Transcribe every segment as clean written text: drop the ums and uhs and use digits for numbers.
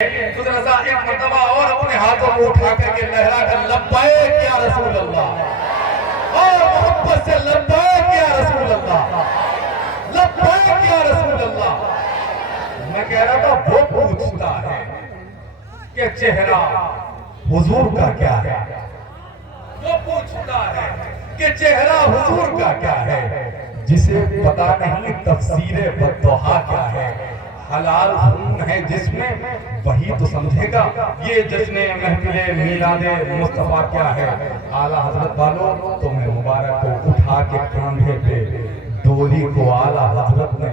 رضا ایک مرتبہ اور اپنے ہاتھوں کو اٹھا کر کے لہرا کر لبیک یا رسول اللہ، اور محبت سے لبیک یا رسول اللہ، لبیک یا رسول اللہ۔ میں کہہ رہا تھا وہ پوچھتا ہے کہ چہرہ حضور کا کیا ہے، وہ پوچھتا ہے کہ چہرہ حضور کا کیا ہے، جسے پتا نہیں تفسیر بددعا کیا ہے۔ حلال خون ہے جس میں وہی تو سمجھے گا یہ جشن محفل میلاد مصطفیٰ کیا ہے۔ اعلیٰ حضرت والوں تمہیں مبارک کو اٹھا کے کاندھے پہ ڈولی کو اعلیٰ حضرت نے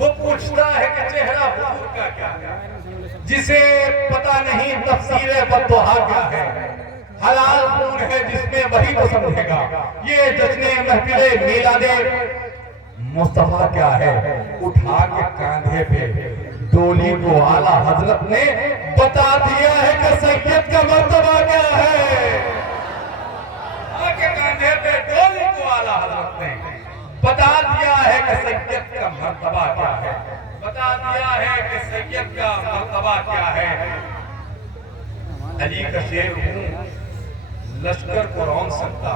وہ پوچھتا ہے کہ چہرہ حضور کا کیا ہے، جسے پتا نہیں تفسیر بددعا کیا ہے۔ حلال خون ہے جس میں وہی تو سمجھے گا یہ جشن محفل میلاد مصطفیٰ کیا ہے۔ اٹھا کے کاندھے پہ ڈولی کو اعلیٰ حضرت نے بتا دیا ہے کہ سید کا مرتبہ کیا ہے۔ اٹھا کے کاندھے پہ ڈولی کو اعلیٰ حضرت نے بتا دیا ہے کہ سید کا مرتبہ کیا ہے، بتا دیا ہے کہ سید کا مرتبہ کیا ہے۔ علی کا شیر ہوں لشکر کو رون سکتا،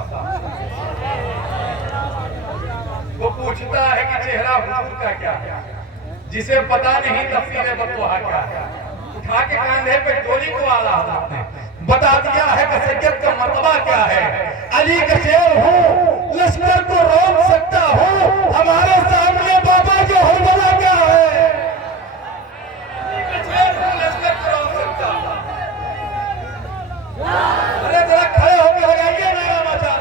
وہ پوچھتا ہے کہ چہرہ حضور کا کیا ہے، جسے پتا نہیں تفسیر بددعا کیا ہے۔ اٹھا کے کاندھے پہ ڈولی کو اعلیٰ حضرت نے بتا دیا ہے کہ سید کا مرتبہ کیا ہے۔ علی کا شیر ہوں لشکر کو رون سکتا ہوں، ہمارے سامنے بابا جو حرملہ کیا ہے۔ علی کا شیر ہوں لشکر کو رون سکتا ہوں۔ ارے ذرا کھڑے ہو کے لگائیے میرا مچا۔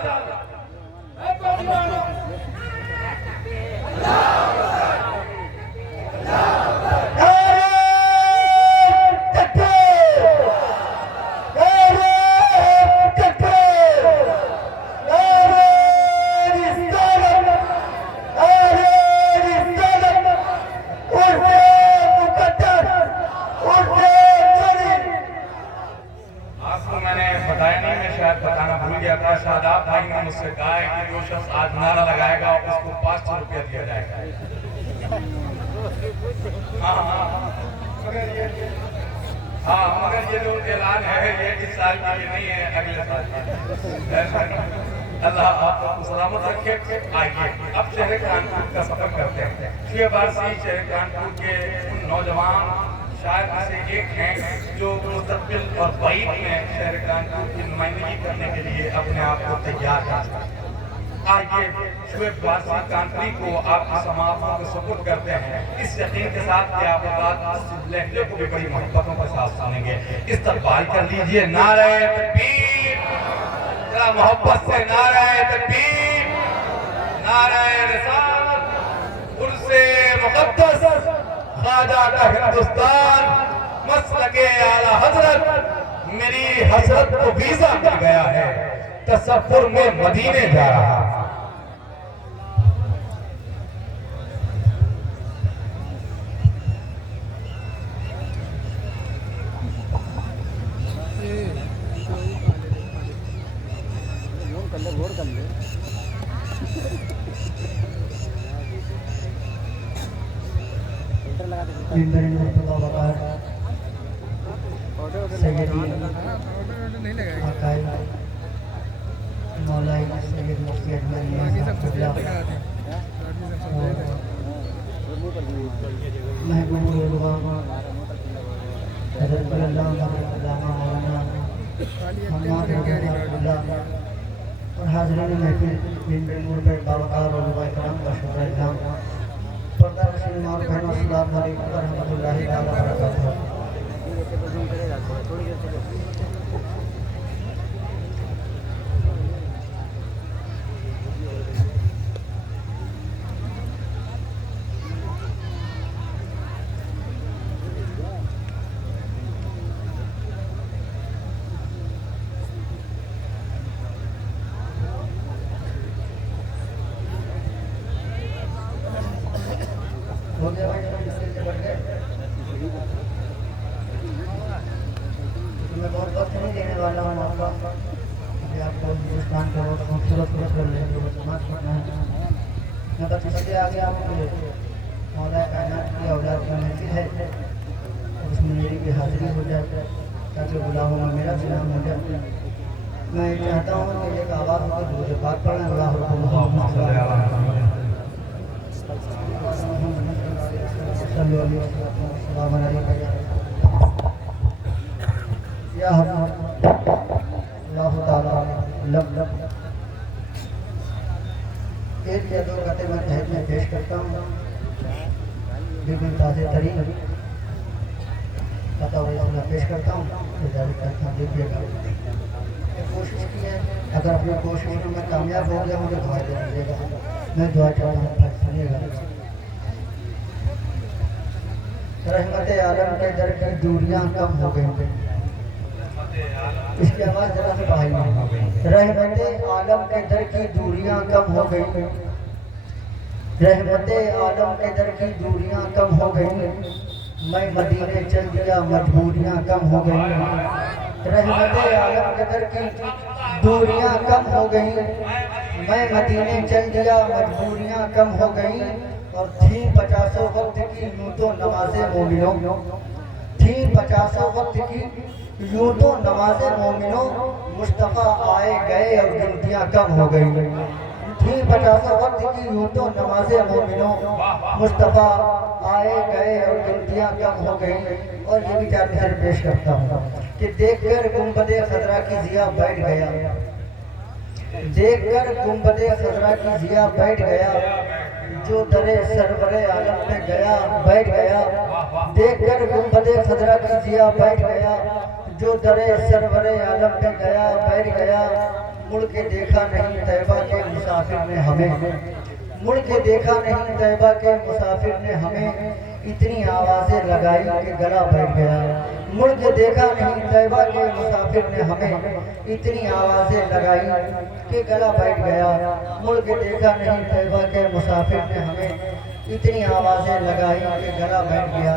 شاداب بھائی نے مجھ سے کہا ہے کہ جو شخص آج نعرہ لگائے گا اس کو 500 روپیہ دیا جائے گا۔ مگر یہ جو اعلان ہے یہ اس سال کے لیے نہیں ہے، اگلے سال۔ اللہ آپ کو سلامت رکھے۔ آئیے اب شہر کانپور کا سفر کرتے ہیں۔ شعیب عارضی شہر کانپور کے ان نوجوان شاید سے ایک ہیں جو مستقبل اور بعید میں شہر کانپور کی نمائندگی کرنے کے لیے اپنے آپ کو تیار کرتے ہیں۔ آئیے شعیب عارضی کانپوری کو آپ کی سماعتوں کو سپرد کرتے ہیں، اس یقین کے ساتھ کہ آپ اس لہجے کو بھی بڑی محبتوں کے ساتھ سنیں گے۔ استقبال کر لیجئے نعرہ تکبیر، ذرا محبت سے نعرہ تکبیر، نعرہ رسالت، عرص مقدس خواجہ کا ہندوستان، مسلک اعلیٰ حضرت۔ میری حضرت کو ویزا مل گیا ہے، تصور میں مدینے جا رہا۔ سیدی حقائق مولائی سید مفتی اجمل محبوب الرحمن حضرت اللہ مولانا محمد اللہ اور حاضرین محفل بن نور پہ باوقار اور علماء کرام کا شکر احترام۔ پردہ رسول اور بہنوں السلام علیکم ورحمۃ اللہ تعالی وبرکاتہ۔ میں بہت وقت نہیں دینے والا ہوں آپ کا، کہ آپ کو ہندوستان کو خوبصورت کر لیں گے، میں بس اس لیے آگے آپ کو کے غلاموں میں میرا بھی نام ہو جائے. میں چاہتا ہوں کہ ایک آواز ہو کے درود پاک پڑھیں. اللہ اللهم صل على محمد صلی اللہ علیہ وسلم. یا اللہ تعالی لب ایک یا دو قطعے میں تحت میں پیش کرتا ہوں. بالکل تازہ ترین قطع میں پیش کرتا ہوں. گزارش کرتا ہوں دیکھیے گا. کوشش کی ہے, اگر اپنی کوشش میں میں کامیاب ہو گیا مجھے دعا دے دیجیے گا. میں دعا چاہتا ہوں, سنیے گا. رحمت عالم کے در کی دوریاں کم ہو گئی. اس کی آواز ذرا سے بڑھائی. رحمت عالم کے در کی دوریاں کم ہو گئی. رحمت عالم کے در کی دوریاں کم ہو گئی. میں مدینے چل دیا مجبوریاں کم ہو گئی. رحمت عالم کے در کی دوریاں کم ہو گئی. میں مدینے چل دیا مجبوریاں کم ہو گئی. اور تھی 50 وقت کی یوں تو نماز مومنوں. تھی 50 وقت کی یوں تو نماز مومنوں. مصطفیٰ آئے گئے اور گنتیاں کم ہو گئی. تھی 50 وقت کی یوں تو نماز مومنوں. مصطفیٰ آئے گئے اور گنتیاں کم ہو گئی. اور یہ بھی چار مثال پیش کرتا ہوں کہ دیکھ کر گنبد خضرا کی ضیا بیٹھ گیا. دیکھ کر گنبد خضرا کی ضیا بیٹھ گیا. جو در سرور عالم پہ گیا بیٹھ گیا. دیکھ کر گنبد خضرا کی ضیا بیٹھ گیا. جو در سرور عالم پہ گیا بیٹھ گیا. مڑ کے دیکھا نہیں طیبہ کے مسافر نے ہمیں. مڑ کے دیکھا نہیں طیبہ کے مسافر نے ہمیں. اتنی آوازیں لگائی کہ گلا بیٹھ گیا. مڑ کے دیکھا نہیں طیبہ کے مسافر نے ہمیں. اتنی آوازیں لگائی کہ گلا بیٹھ گیا. مڑ کے دیکھا نہیں طیبہ کے مسافر نے ہمیں. اتنی آوازیں لگائی کہ گلا بیٹھ گیا.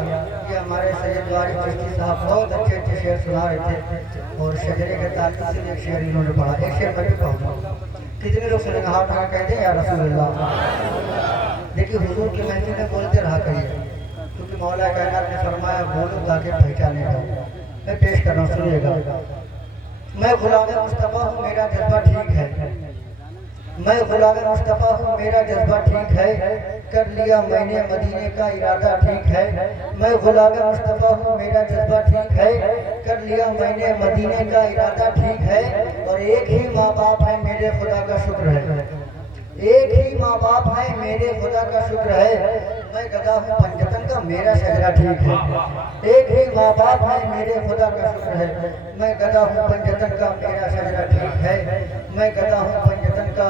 یہ ہمارے سید واری چشتی صاحب بہت اچھے اچھے شعر سنا رہے تھے. اور شجرے کے تعلق سے ایک شعر انہوں نے پڑھا. ایک شعر میں بھی پڑھوں. کتنے لوگ سنے ہاتھ اٹھا کے کہتے ہیں یا رسول اللہ. دیکھیے حضور کی محفل میں بولتے رہا کریے, کیونکہ مولا کائنات نے فرمایا بولو تاکہ پہچانے گا. میں پیش کر رہا ہوں, سنیے گا. میں غلام مصطفیٰ ہوں میرا جذبہ ٹھیک ہے. میں غلام مصطفیٰ ہوں میرا جذبہ ٹھیک ہے. کر لیا میں نے مدینے کا ارادہ ٹھیک ہے. میں غلام مصطفیٰ ہوں میرا جذبہ ٹھیک ہے. کر لیا میں نے مدینے کا ارادہ ٹھیک ہے. اور ایک ہی ماں باپ ہے میرے خدا کا شکر ہے. ایک ہی ماں باپ ہے میرے خدا کا شکر ہے. میں گدا ہوں پنجتن کا میرا شجرہ ٹھیک ہے. ایک ہی ماں باپ ہے میرے خدا کا شکر ہے. میں گدا ہوں پنجتن کا میرا شجرہ ٹھیک ہے. میں گدا ہوں پنجتن کا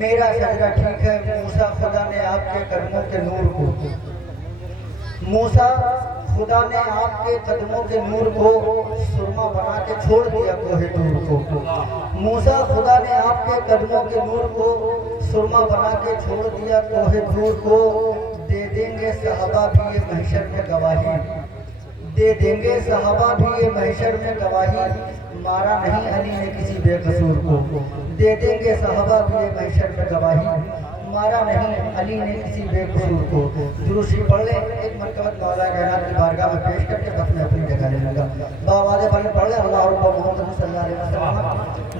میرا شجرہ ٹھیک ہے. موسیٰ خدا نے آپ کے قدموں کے نور کو. موسیٰ خدا نے آپ کے قدموں کے نور کو سرما بنا کے چھوڑ دیا کوہ طور کو. موسیٰ خدا نے آپ کے قدموں کے نور کو سرما بنا کے چھوڑ دیا کوہ طور کو. دے دیں گے صحابہ بھی یہ محشر میں گواہی. دے دیں گے صحابہ بھی یہ محشر میں گواہی. مارا نہیں علی نے کسی بے قصور کو. دے دیں گے صحابہ بھی یہ محشر میں گواہی. مارا نہیں علی نے کسی بے قصور کو. درود شریف پڑھ لیں. ایک مرتبہ مولا کائنات کی بارگاہ میں پیش کر کے بس میں اپنی جگہ لے لوں گا. باوازے پڑھ لیں. اللہ رب محمد صلی اللہ علیہ وسلم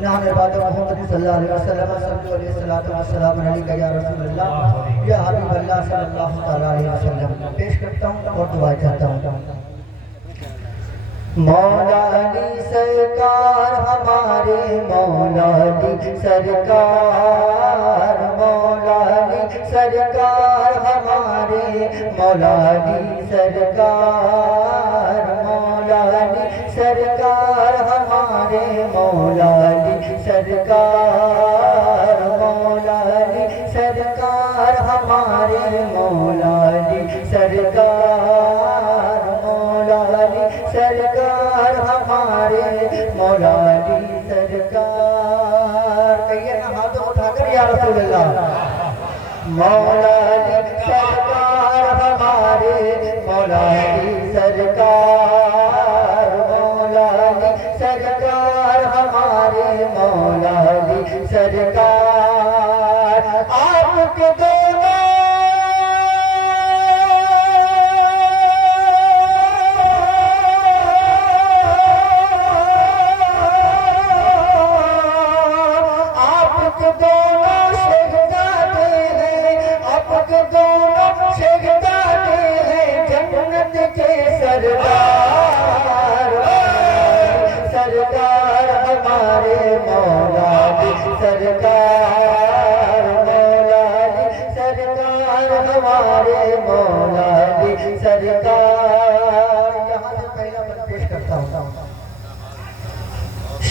نحن عباد محمد صلی اللہ علیہ وسلم صلی علیہ الصلوۃ والسلام علیک یا رسول اللہ یا حبیب اللہ صلی اللہ تعالی علیہ وسلم. پیش کرتا ہوں اور دعا چاہتا ہوں. مولا علی سرکار ہمارے مولا علی سرکار. مولا علی سرکار ہمارے مولا علی سرکار. مولا علی سرکار ہمارے مولا علی سرکار. مولا علی سرکار ہمارے مولا علی سرکار. مولا علی سرکار ہمارے مولا علی سرکار. کہیے نا ہاتھوں اٹھا کر یا رسول اللہ. مولا علی سرکار ہمارے مولا علی سرکار. مولا علی سرکار ہمارے مولا علی سرکار. آپ کے دونوں ہمارے مولا علی سرکار. یہاں سے پہلا بند پیش کرتا ہوں.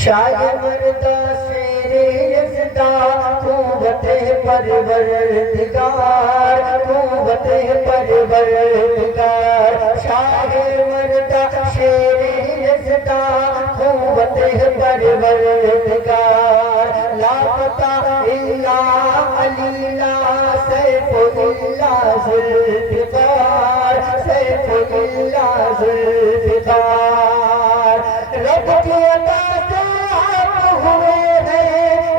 شاہ مردہ شیر یزدہ قوت پروردگار قوت پروردگار. شاہ مردہ شیر یزدہ قوت پروردگار. لاپتہ الا علی لا سیف الا ذوالفقار سیف الا ذوالفقار. رب کی عطا سے آپ ہوئے ہیں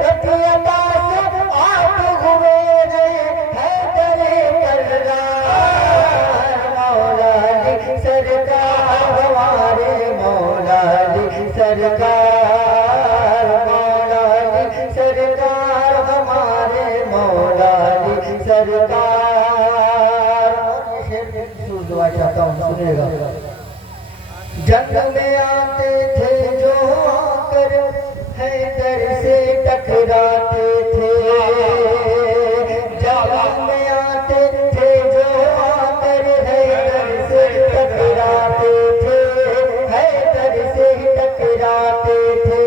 رب کی عطا سے آپ ہوئے ہیں حیدر کرار. مولا علی سرکار ہمارے مولا علی سرکار. مولا علی سرکار ہمارے مولا علی سرکار. اور یہ شعر میں دعا چاہتا ہوں, سنیے گا. جنگ میں آتے تھے جو آ کر حیدر سے ٹکراتے تھے. جنگ میں آتے تھے جو آ کر حیدر سے ٹکراتے تھے حیدر سے ٹکراتے تھے.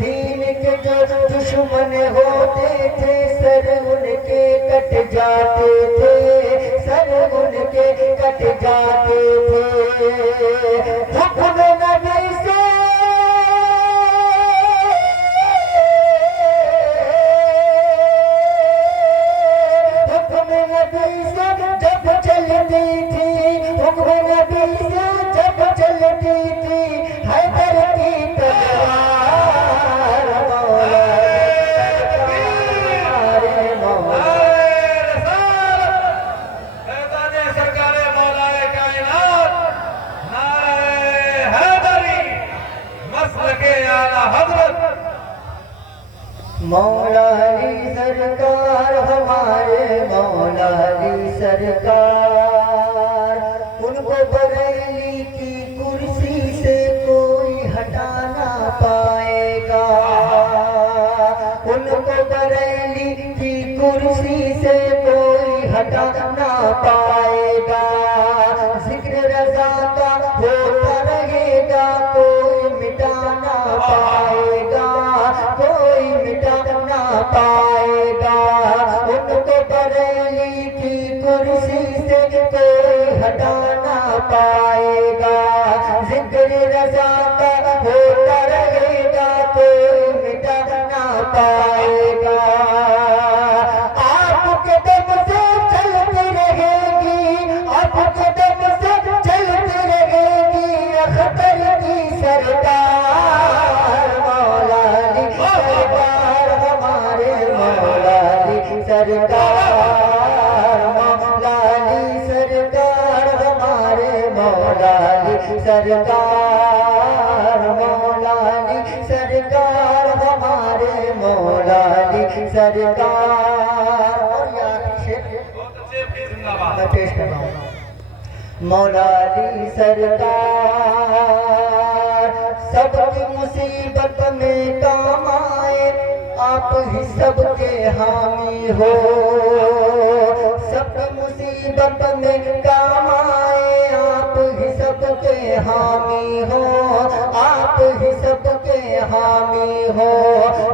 دین کے جو دشمن ہوتے تھے سر ان کے کٹ جاتے تھے سر ان کے کٹ جاتے تھے. حکم نبی سے حکم نبی سے جب چلتی تھی حکم نبی سے جب چلتی تھی حیدر کی تلوار. مولا ہمارے مولا مولا علی سرکار ہمارے مولا علی سرکار. ان کو بریلی کی کرسی سے کوئی ہٹا نہ پائے گا ان کو بریلی کی کرسی سے کوئی ہٹا نہ پائے گا. ذکر رضا کا ہوتا رہے گا کوئی مٹا نہ پائے گا کوئی مٹا نہ پائے گا. ان کو بریلی کی کرسی سے کوئی ہٹا نہ پائے گا. ذکر رضا کا ہوتا رہے گا کوئی مٹا نہ پائے گا. آپ کے دم سے چلتی رہے گی آپ کے دم سے چلتی رہے گی اختر کی سرکار. مولا علی سرکار ہمارے مولا علی سرکار. مولا علی سرکار ہمارے مولا علی سرکار. مولا علی سرکار ہمارے مولا علی سرکار. اور یار شعر میں پیش کر رہا ہوں. مولا علی سرکار سب کی مصیبت میں کام آئے آپ ہی سب کے حامی ہو. سب کی مصیبت میں کام آئے آپ ہی سب کے حامی ہو آپ ہی سب کے حامی ہو.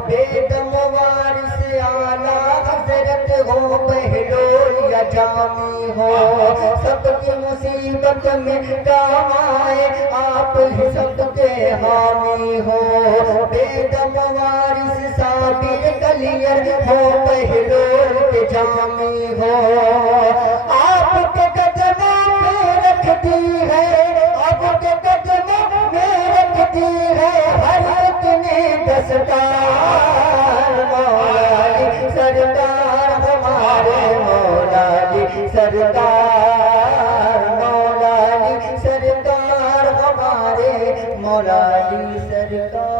بے دم وارث اعلیٰ حضرت ہو بہلول یا جامی ہو. سب کی مصیبت میں کام آئے آپ ہی سب کے حامی ہو. بے دم وارث صابر کلیر ہو بہلول کے جامی ہو. آپ کے قدموں میں رکھتی ہے آپ کے قدموں میں رکھتی ہے ہر ایک نے دستار. مولا علی سرکار ہمارے مولا علی سرکار. مولا علی سرکار ہمارے مولا علی سرکار.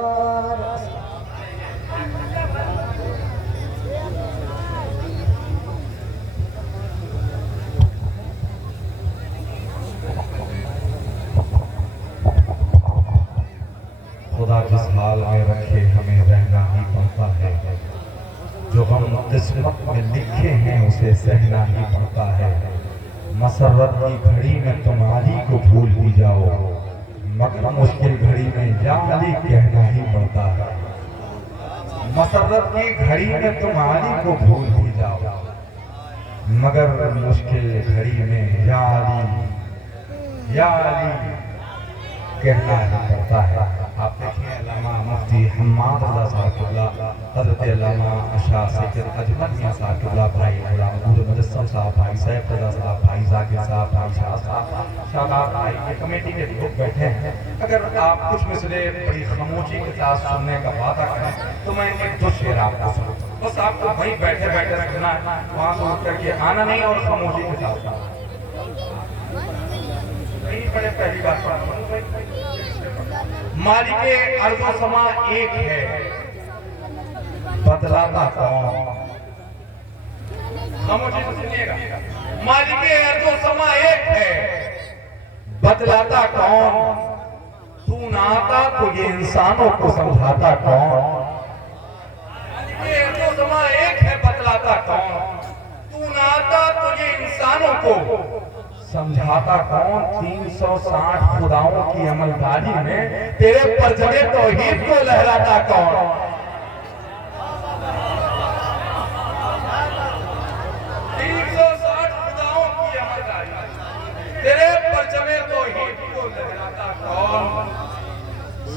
خدا جس حال میں رکھے ہمیں رہنا ہی پڑتا ہے. مسرت کی گھڑی میں تم علی کو بھول بھی جاؤ، مگر مشکل گھڑی میں یا علی کہنا ہی پڑتا ہے۔ مسرت کی گھڑی میں تم علی کو بھول بھی جاؤ، مگر مشکل گھڑی میں یا علی کہنا ہی پڑتا ہے۔ آپ دیکھیں علامہ مفتی حماد رضا صاحب قبلہ، حضرت علامہ شاہ سید اجمل میاں صاحب قبلہ، بھائی غلام نور مجسم صاحب، بھائی سیف رضا صاحب، بھائی ذاکر صاحب، بھائی شاہ صاحب، شاہدار بھائی، یہ کمیٹی کے لوگ بیٹھے ہیں۔ اگر آپ کچھ مصرے بڑی خاموشی کے ساتھ سننے کا وعدہ کریں تو میں ایک دو شعر آپ کو سنوں، بس آپ کو وہیں بیٹھے بیٹھے سننا ہے، وہاں سے اٹھ کر کے آنا نہیں اور خاموشی کے ساتھ سننا۔ نہیں پڑے پہلی بار پڑھا، مالک ارض و سما ایک ہے، بدلاتا کون؟ خاموشی سے سنیے گا۔ مالک ارض و سما ایک ہے، بدلاتا کون؟ تو نہ آتا تو یہ انسانوں کو سمجھاتا کون؟ مالک ارض و سما ایک ہے، بدلاتا کون؟ تو نہ آتا تو یہ انسانوں کو سمجھاتا کون؟ 360 خداؤں کی عملداری میں تیرے پرچم توحید کو لہراتا کون؟ 360 خداؤں کی عملداری میں تیرے پرچم توحید کو لہراتا کون؟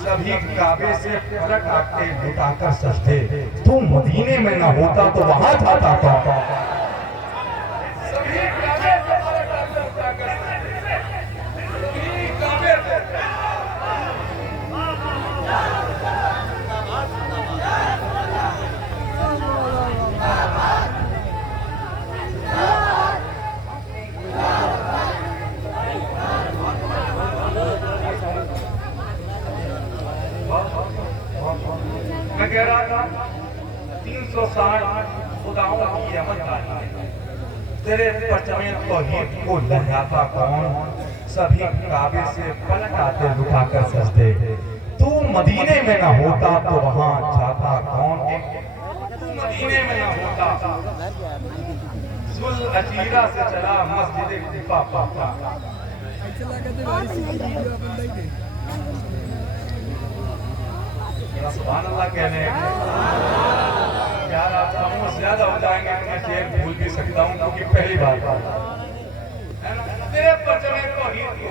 سبھی کعبے سے پلٹ آتے لٹا کر سجدے، تو مدینے میں نہ ہوتا تو وہاں جاتا کون؟ سبھی کعبے سے پلٹ آتے لٹا کر سجدے، سبھی کعبے سے میں کہہ رہا تھا 360 خداؤں کی عملداری میں تیرے پرچم توحید کو لہراتا کون؟ سبھی کعبے سے پلٹ آتے لٹا کر سجدے، تو مدینے میں نہ ہوتا تو وہاں جاتا کون؟ تو مدینے میں نہ ہوتا ذوالعجیرہ سے چلا مسجد کوفہ پہنچا۔ سبحان اللہ کہنے ہیں یار، آپ خاموش زیادہ ہو جائیں گے تو میں شعر بھول بھی سکتا ہوں، کیونکہ پہلی بار تیرے پرچم توحید کو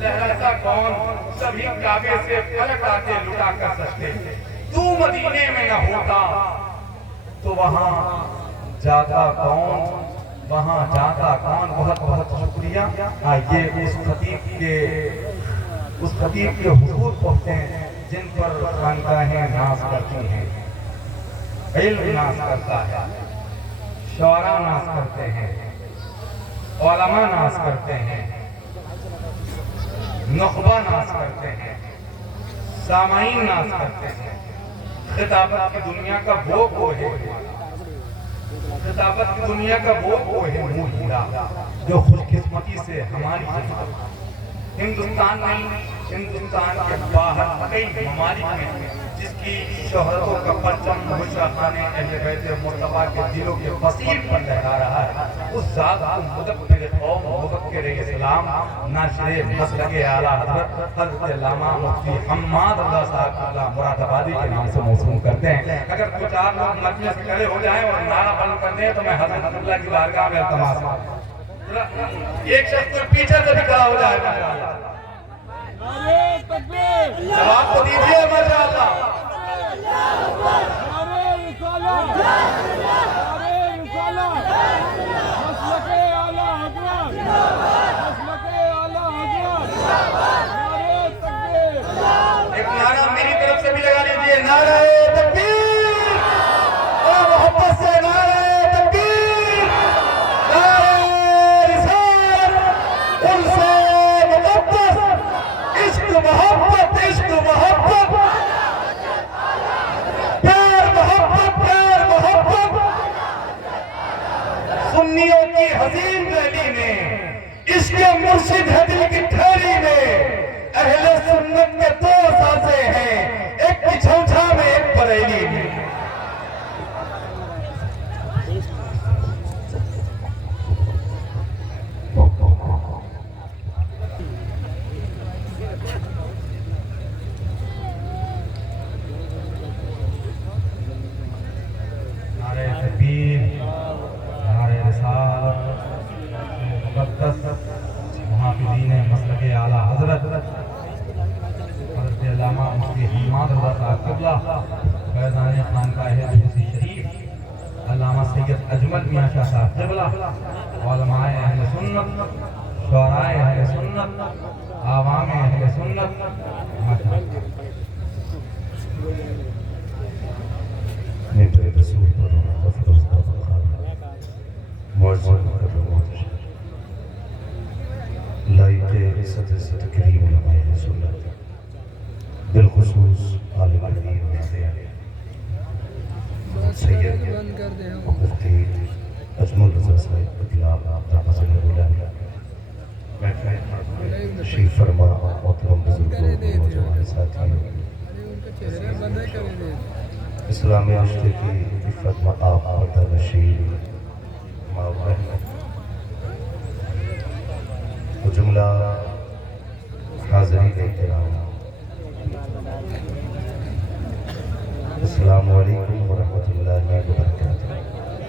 لہراتا کون؟ سبھی کعبے سے پلٹ آتے لٹا کر سجدے، تو مدینے میں نہ ہوتا تو وہاں جاتا کون؟ وہاں جاتا کون؟ بہت بہت شکریہ۔ آئیے اس خطیب کے حضور پہنچتے ہیں جن پر خانقاہیں ناز کرتی ہیں، علم ناز کرتا ہے، شعراء ناز کرتے ہیں، علماء ناز کرتے ہیں، نخبہ ناز کرتے ہیں، سامعین ناز کرتے ہیں۔ خطابت کی دنیا کا وہ کوہ ہے، خطابت کی دنیا کا وہ کوہ ہے مولا جو خوش قسمتی سے ہماری ہندوستان نہیں، ہندوستان کے باہر کئی ممالک میں جس کی شہرتوں کا پرچم مشرقان اہل بیت مصطفیٰ کے دلوں کے وسیل پر لہرا رہا ہے، اس ذات کو مدبر قوم مفکر اسلام ناشر مسلک اعلیٰ حضرت حضرت علامہ مفتی حماد رضا صاحب مراد آبادی کے نام سے موسوم کرتے ہیں۔ اگر کچھ آپ لوگ مجلس سے کھڑے ہو جائیں اور نعرہ بلند کر دیں تو میں حضرت اللہ کی بارگاہ میں التماس ایک شخص کو پیچھے سے بھی کھڑا ہو جائے گا، جواب تو دیجئے ماشاءاللہ۔ ایک نعرہ میری طرف سے بھی لگا لیجئے، نعرہ تکبیر، اور محبت سے نعرہ تکبیر، نعرہ رسالت، ان سے مقدس عشق محبت، عشق محبت، پیار محبت، پیار محبت۔ سنیوں کی حزین ریلی میں عشق مرشد ہے دل کی تھیلی میں، اہل سنت کے دو سازے ہیں، ایک کی چھوچھا میں ایک بریلی میں۔ محافظین مسلک اعلیٰ حضرت حضرت علامہ مفتی حماد رضا صاحب قبلہ فیضان خانقاہ دوسی شریف، علامہ سید اجمل میاں شاہ صاحب قبلہ، علماء اہل سنت، شعراء اہل سنت، عوام اہل سنت، میرے رسول پر افروز بخار معزز مکرم لائق عزت کریم علماء سنت، بالخصوص عالم دین سید مفتی اجمل رضا صاحب اطلاع تشریف فرما محترم بزرگوں نوجوان ساتھیوں، اسلامی رشتے کی عفت میں آپ پردہ نشین ماں بہن و جملہ حاضرین احترام، السلام علیکم ورحمۃ اللہ وبرکاتہ۔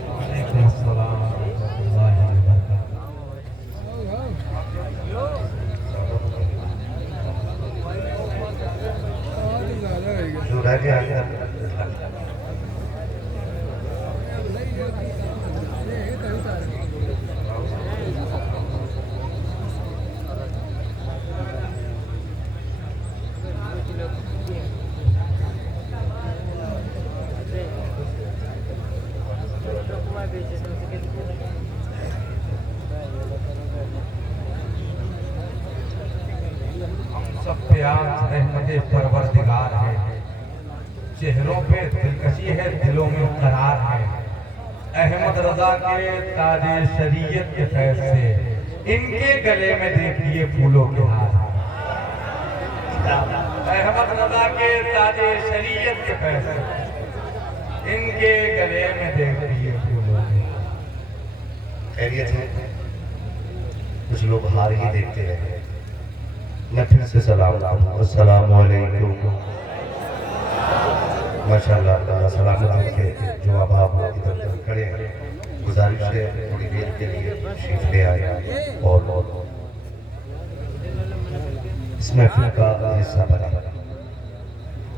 وعلیکم السلام ورحمۃ اللہ وبرکاتہ۔ جو رہ گیا ہے سب پہ آج رحمت پروردگار ہے، چہروں پہ دلکشی ہے، دلوں میں قرار ہے۔ احمد رضا کے تاج شریعت کے فیض سے ان کے گلے میں دیکھیے پھولوں کے ہار۔ احمد رضا کے تاج شریعت کے فیض سے ان کے گلے میں دیکھیے پھولوں کے ہار۔ خیریت ہے؟ کچھ لوگ ہار ہی دیکھتے ہیں، میں پھر سے سلام کروں، السلام علیکم۔ ماشاءاللہ اللہ سلامت رکھے۔ جو اب آپ ادھر کھڑے ہیں، گزارش ہے تھوڑی دیر کے لیے تشریف لے آئے اور اس محفل کا حصہ بنے۔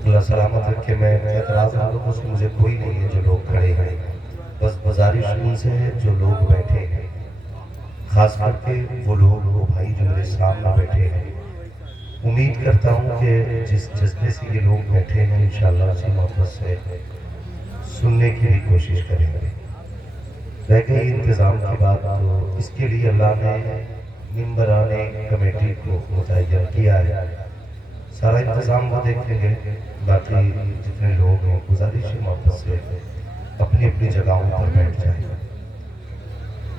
اللہ سلامت رکھے۔ میں اعتراض ہم لوگوں سے مجھے کوئی نہیں ہے جو لوگ کھڑے ہیں، بس گزارش ان سے ہے جو لوگ بیٹھے ہیں، خاص کر کے وہ لوگ، وہ بھائی جو میرے سامنے بیٹھے ہیں، امید کرتا ہوں کہ جس جذبے سے یہ لوگ بیٹھے ہیں انشاءاللہ اسی محبت سے سننے کی بھی کوشش کریں گے۔ رہ گئی انتظام کی بات، تو اس کے لیے اللہ نے ممبران کمیٹی کو متعین کیا ہے، سارا انتظام وہ دیکھیں گے۔ باقی جتنے لوگ ہیں گزارش محبت سے اپنی اپنی جگہوں پر بیٹھ جائیں۔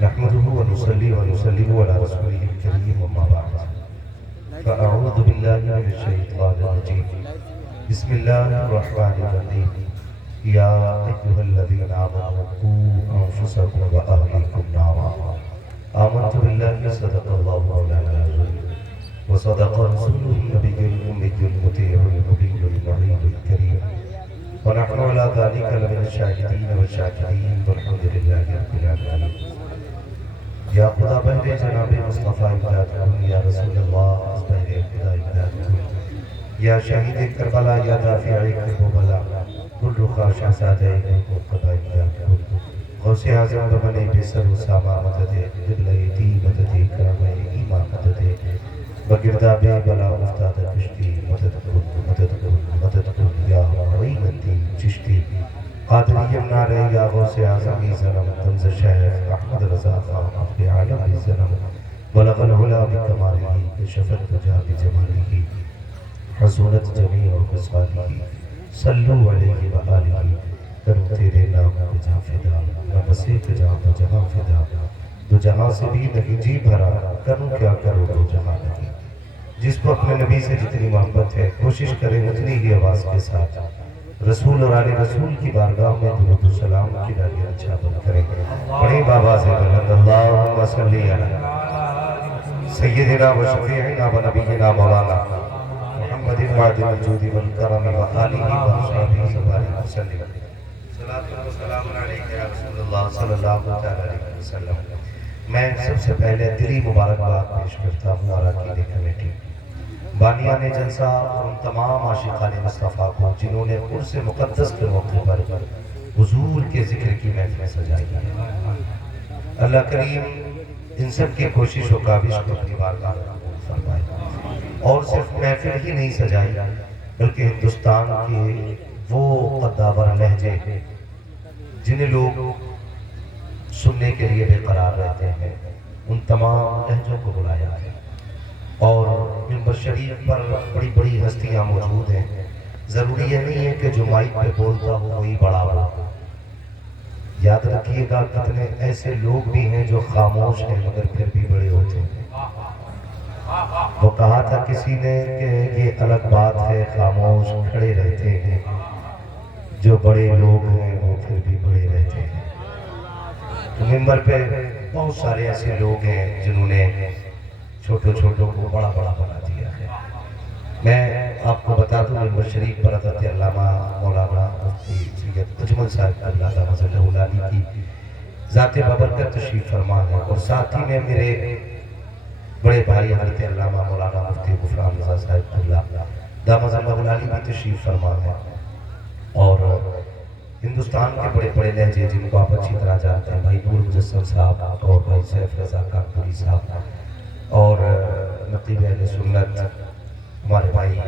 نحمدہ ونصلی ونسلم علی رسولہ الکریم اما بعد، فأعوذ باللہ من الشیطان الرجیم، بسم اللہ الرحمن الرحیم، یا ایھا الذین آمنوا قوا انفسکم وأہلیکم نارا، آمنت باللہ صدق اللہ مولانا العظیم وصدق رسولہ النبی الأمی المطیع المبین المعین الکریم، ونحن علی ذلک لمن الشاہدین والشاکرین والحمد للہ رب العالمین۔ یا خدا بہر جناب مصطفیٰ امداد کن، یا رسول اللہ بہر خدا امداد کن، یا شہید کربلا، یا دافع کرب و بلا، کل خاشع شہزادہ مرتبہ امداد کن، غوث اعظم بمن بسر و ساما مدد، قبلہ دی مدد، کرم ایما مدد، بگرداب بلا افتاد کشتی، مدد کن مدد کن مدد کن، یا معین الدین چشتی، قادری امنارے، یا غوث اعظمی ظلم، تنز شیخ احمد رضا خان اپنے عالم ظلم، بلغ العلا بکمالہ، کشفت تجا بجمالہ، حسونت جمیع خصالہ، صلو علیہ وآلہ، کروں تیرے نام پہ جہاں فدا، میں بسے پہ جہاں پہ جہاں فدا، دو جہاں سے بھی نہیں جی بھرا، کروں کیا کروں دو جہاں نہیں۔ جس کو اپنے نبی سے جتنی محبت ہے کوشش کریں اتنی ہی آواز کے ساتھ رسول اور آل رسول کی بارگاہ میں درود و سلام کی ڈالیاں اچھا بند کریں۔ بڑی بابا سے بلند، اللہم صلی علی سیدنا و شفیعنا و نبینا مولانا محمد معدن الجود والکرم و آلہ و اصحابہ وسلم۔ صلاۃ و سلام علیکہ یا رسول اللہ صلی اللہ علیہ وسلم۔ میں سب سے پہلے دلی مبارکباد پیش کرتا ہوں اراکین کمیٹی بانیان جلسہ اور ان تمام عاشقان مصطفیٰ کو جنہوں نے عرس مقدس کے موقع پر حضور کے ذکر کی محفل سجائی ہے۔ اللہ کریم ان سب کی کوشش و کاوش کو اپنی بارگاہ میں قبول فرمائے، اور صرف محفل ہی نہیں سجائی بلکہ ہندوستان کے وہ قداور لہجے جنہیں لوگ سننے کے لیے بے قرار رہتے ہیں، ان تمام لہجوں کو بلایا ہے، اور منبر شریف پر بڑی بڑی ہستیاں موجود ہیں۔ ضروری یہ نہیں ہے کہ جو مائک پہ بولتا ہو وہی بڑا ہو، یاد رکھیے گا کتنے ایسے لوگ بھی ہیں جو خاموش ہیں مگر پھر بھی بڑے ہوتے ہیں۔ وہ کہا تھا کسی نے کہ یہ الگ بات ہے خاموش کھڑے رہتے ہیں، جو بڑے لوگ ہیں وہ پھر بھی بڑے رہتے ہیں۔ تو منبر پہ بہت سارے ایسے لوگ ہیں جنہوں نے چھوٹوں چھوٹوں کو بڑا بڑا بنا دیا ہے۔ میں آپ کو بتا دوں منبر شریف پر حضرت علامہ مولانا مفتی سید اجمل صاحب اللہ تعالیٰ صلی اللہ علیہ کی ذات بابرکت تشریف فرما ہے، اور ساتھ ہی میں میرے بڑے بھائی حضرت علامہ مولانا مفتی غفران رضا صاحب اللہ دامت اللہ علیہ بھی تشریف فرما ہے، اور ہندوستان کے بڑے بڑے لہجے جن کو آپ اچھی طرح جانتے ہیں، بھائی نور مجسم صاحب اور بھائی سیف رضا کانپوری صاحب اور نقیب اہل سنت ہمارے بھائی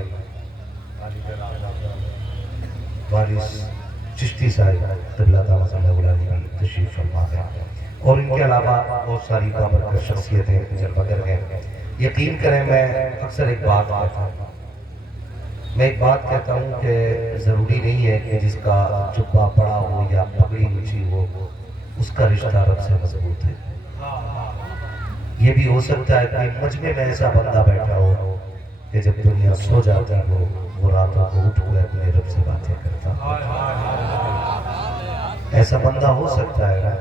وارث چشتی صاحب قبلہ دامت اللہ علیہ بھی تشریف فرما ہے، اور ان کے علاوہ بہت ساری بابرکت شخصیتیں جلوگر ہیں۔ یقین کریں میں اکثر ایک بات کہتا ہوں، میں ایک بات کہتا ہوں کہ ضروری نہیں ہے کہ جس کا جبہ بڑا ہو یا پگڑی اونچی ہو اس کا رشتہ رب سے مضبوط ہے۔ یہ بھی ہو سکتا ہے کہ مجمع میں ایسا بندہ بیٹھا ہو کہ جب دنیا سو جاتی ہو وہ راتوں کو اٹھ کے اپنے رب سے باتیں کرتا ہو۔ ایسا بندہ ہو سکتا ہے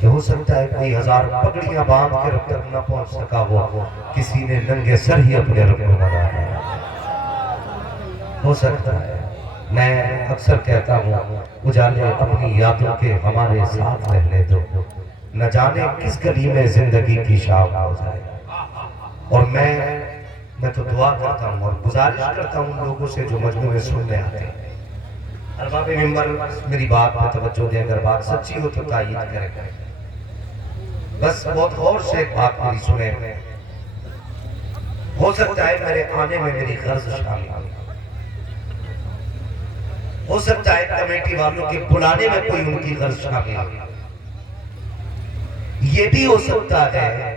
کہ ہو سکتا ہے کوئی ہزار پگڑیاں باندھ کے رب تک نہ پہنچ سکا ہو، کسی نے ننگے سر ہی اپنے رب کو منا لیا ہو سکتا ہے۔ میں اکثر کہتا ہوں اجالے اپنی یادوں کے ہمارے ساتھ رہنے دو، نہ جانے کس گلی میں زندگی کی شام ہو جائے۔ اور میں تو دعا کرتا ہوں اور گزارش کرتا ہوں لوگوں سے جو مجمع میں سننے آتے ہیں، ارباب منبر میری بات پہ توجہ دیں، اگر بات سچی ہو تو تائید کریں، بس بہت غور سے ایک بات میری سنیں۔ ہو سکتا ہے میرے آنے میں میری غرض شامل ہو سکتا ہے کمیٹی والوں کے بلانے میں کوئی ان کی غرض شامل ہو، یہ بھی ہو سکتا ہے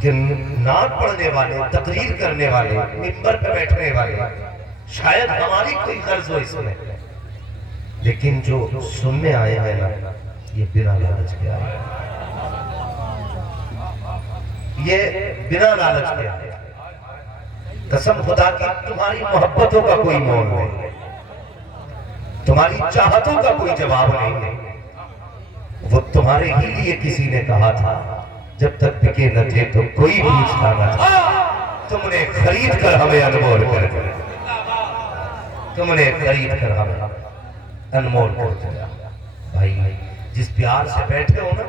کہ نعت پڑھنے والے، تقریر کرنے والے، منبر پہ بیٹھنے والے شاید ہماری کوئی غرض ہو اس میں، لیکن جو سننے آئے ہیں نا یہ بنا لالچ کے آئے ہیں، یہ بنا لالچ کے آئے ہیں۔ قسم خدا کی تمہاری محبتوں کا کوئی مول نہیں، تمہاری چاہتوں کا کوئی جواب نہیں ہے۔ وہ تمہارے ہی لیے کسی نے کہا تھا جب تک بکے نہ تھے تو کوئی پوچھتا نہ تھا، تم نے خرید کر ہمیں انمول کر دیا، تم نے خرید کر ہمیں انمول کر دیا۔ بھائی جس پیار سے بیٹھے ہو نا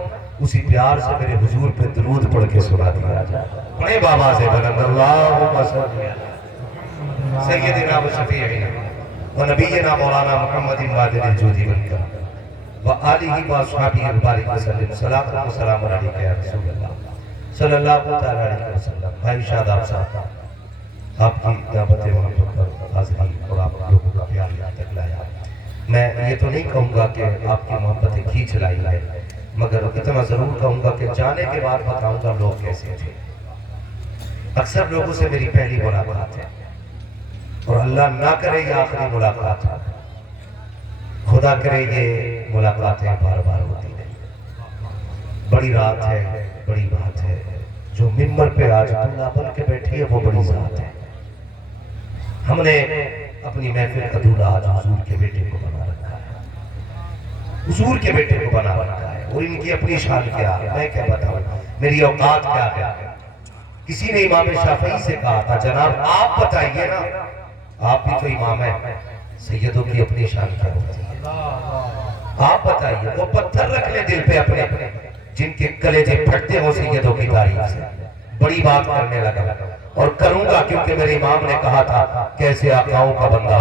اسی پیار سے میرے حضور پہ درود پڑھ کے سنا دیا جائے، پڑھے بابا سے بلند اللہم صلی سیدنا و شفیعنا و نبینا مولانا محمد واجد الجودی والکرم وآلہ واصحابہ وبارک وسلم، صلاۃ و سلام علیک یا رسول اللہ صلی اللہ تعالیٰ علیہ وسلم۔ بھائی شاداب صاحب آپ کی دعوت محبت پر حاضری اور آپ لوگوں کا پیار یہاں تک لایا، میں یہ تو نہیں کہوں گا کہ آپ کی محبتیں کھینچ لائی ہے، مگر اتنا ضرور کہوں گا کہ جانے کے بعد بتاؤں گا لوگ کیسے تھے۔ اکثر لوگوں سے میری پہلی ملاقات ہے اور اللہ نہ کرے یہ آخری ملاقات ہے، خدا کرے یہ ملاقاتیں بار بار ہوتی ہیں۔ بڑی رات ہے، بڑی بات ہے، جو منبر پہ آج دلہا بن کے بیٹھی ہے وہ بڑی ذات ہے۔ ہم نے اپنی محفل کا دلہا آج حضور کے بیٹے کو بنا رکھا ہے، حضور کے بیٹے کو بنا رکھا ہے، اور ان کی اپنی شان کیا ہے میں کیا بتاؤں، میری اوقات کیا ہے۔ کسی نے امام شافعی سے کہا تھا جناب آپ بتائیے نا، آپ بھی تو امام ہیں، سیدوں کی اپنی شان کیا ہوتی ہے۔ آپ بتائیے وہ پتھر رکھ لے دل پہ اپنے جن کے کلیجے پھٹتے ہوں سیدوں کی تعریف سے. بڑی بات کرنے لگا اور کروں گا کیونکہ میرے امام نے کہا تھا کیسے آقاؤں کا بندہ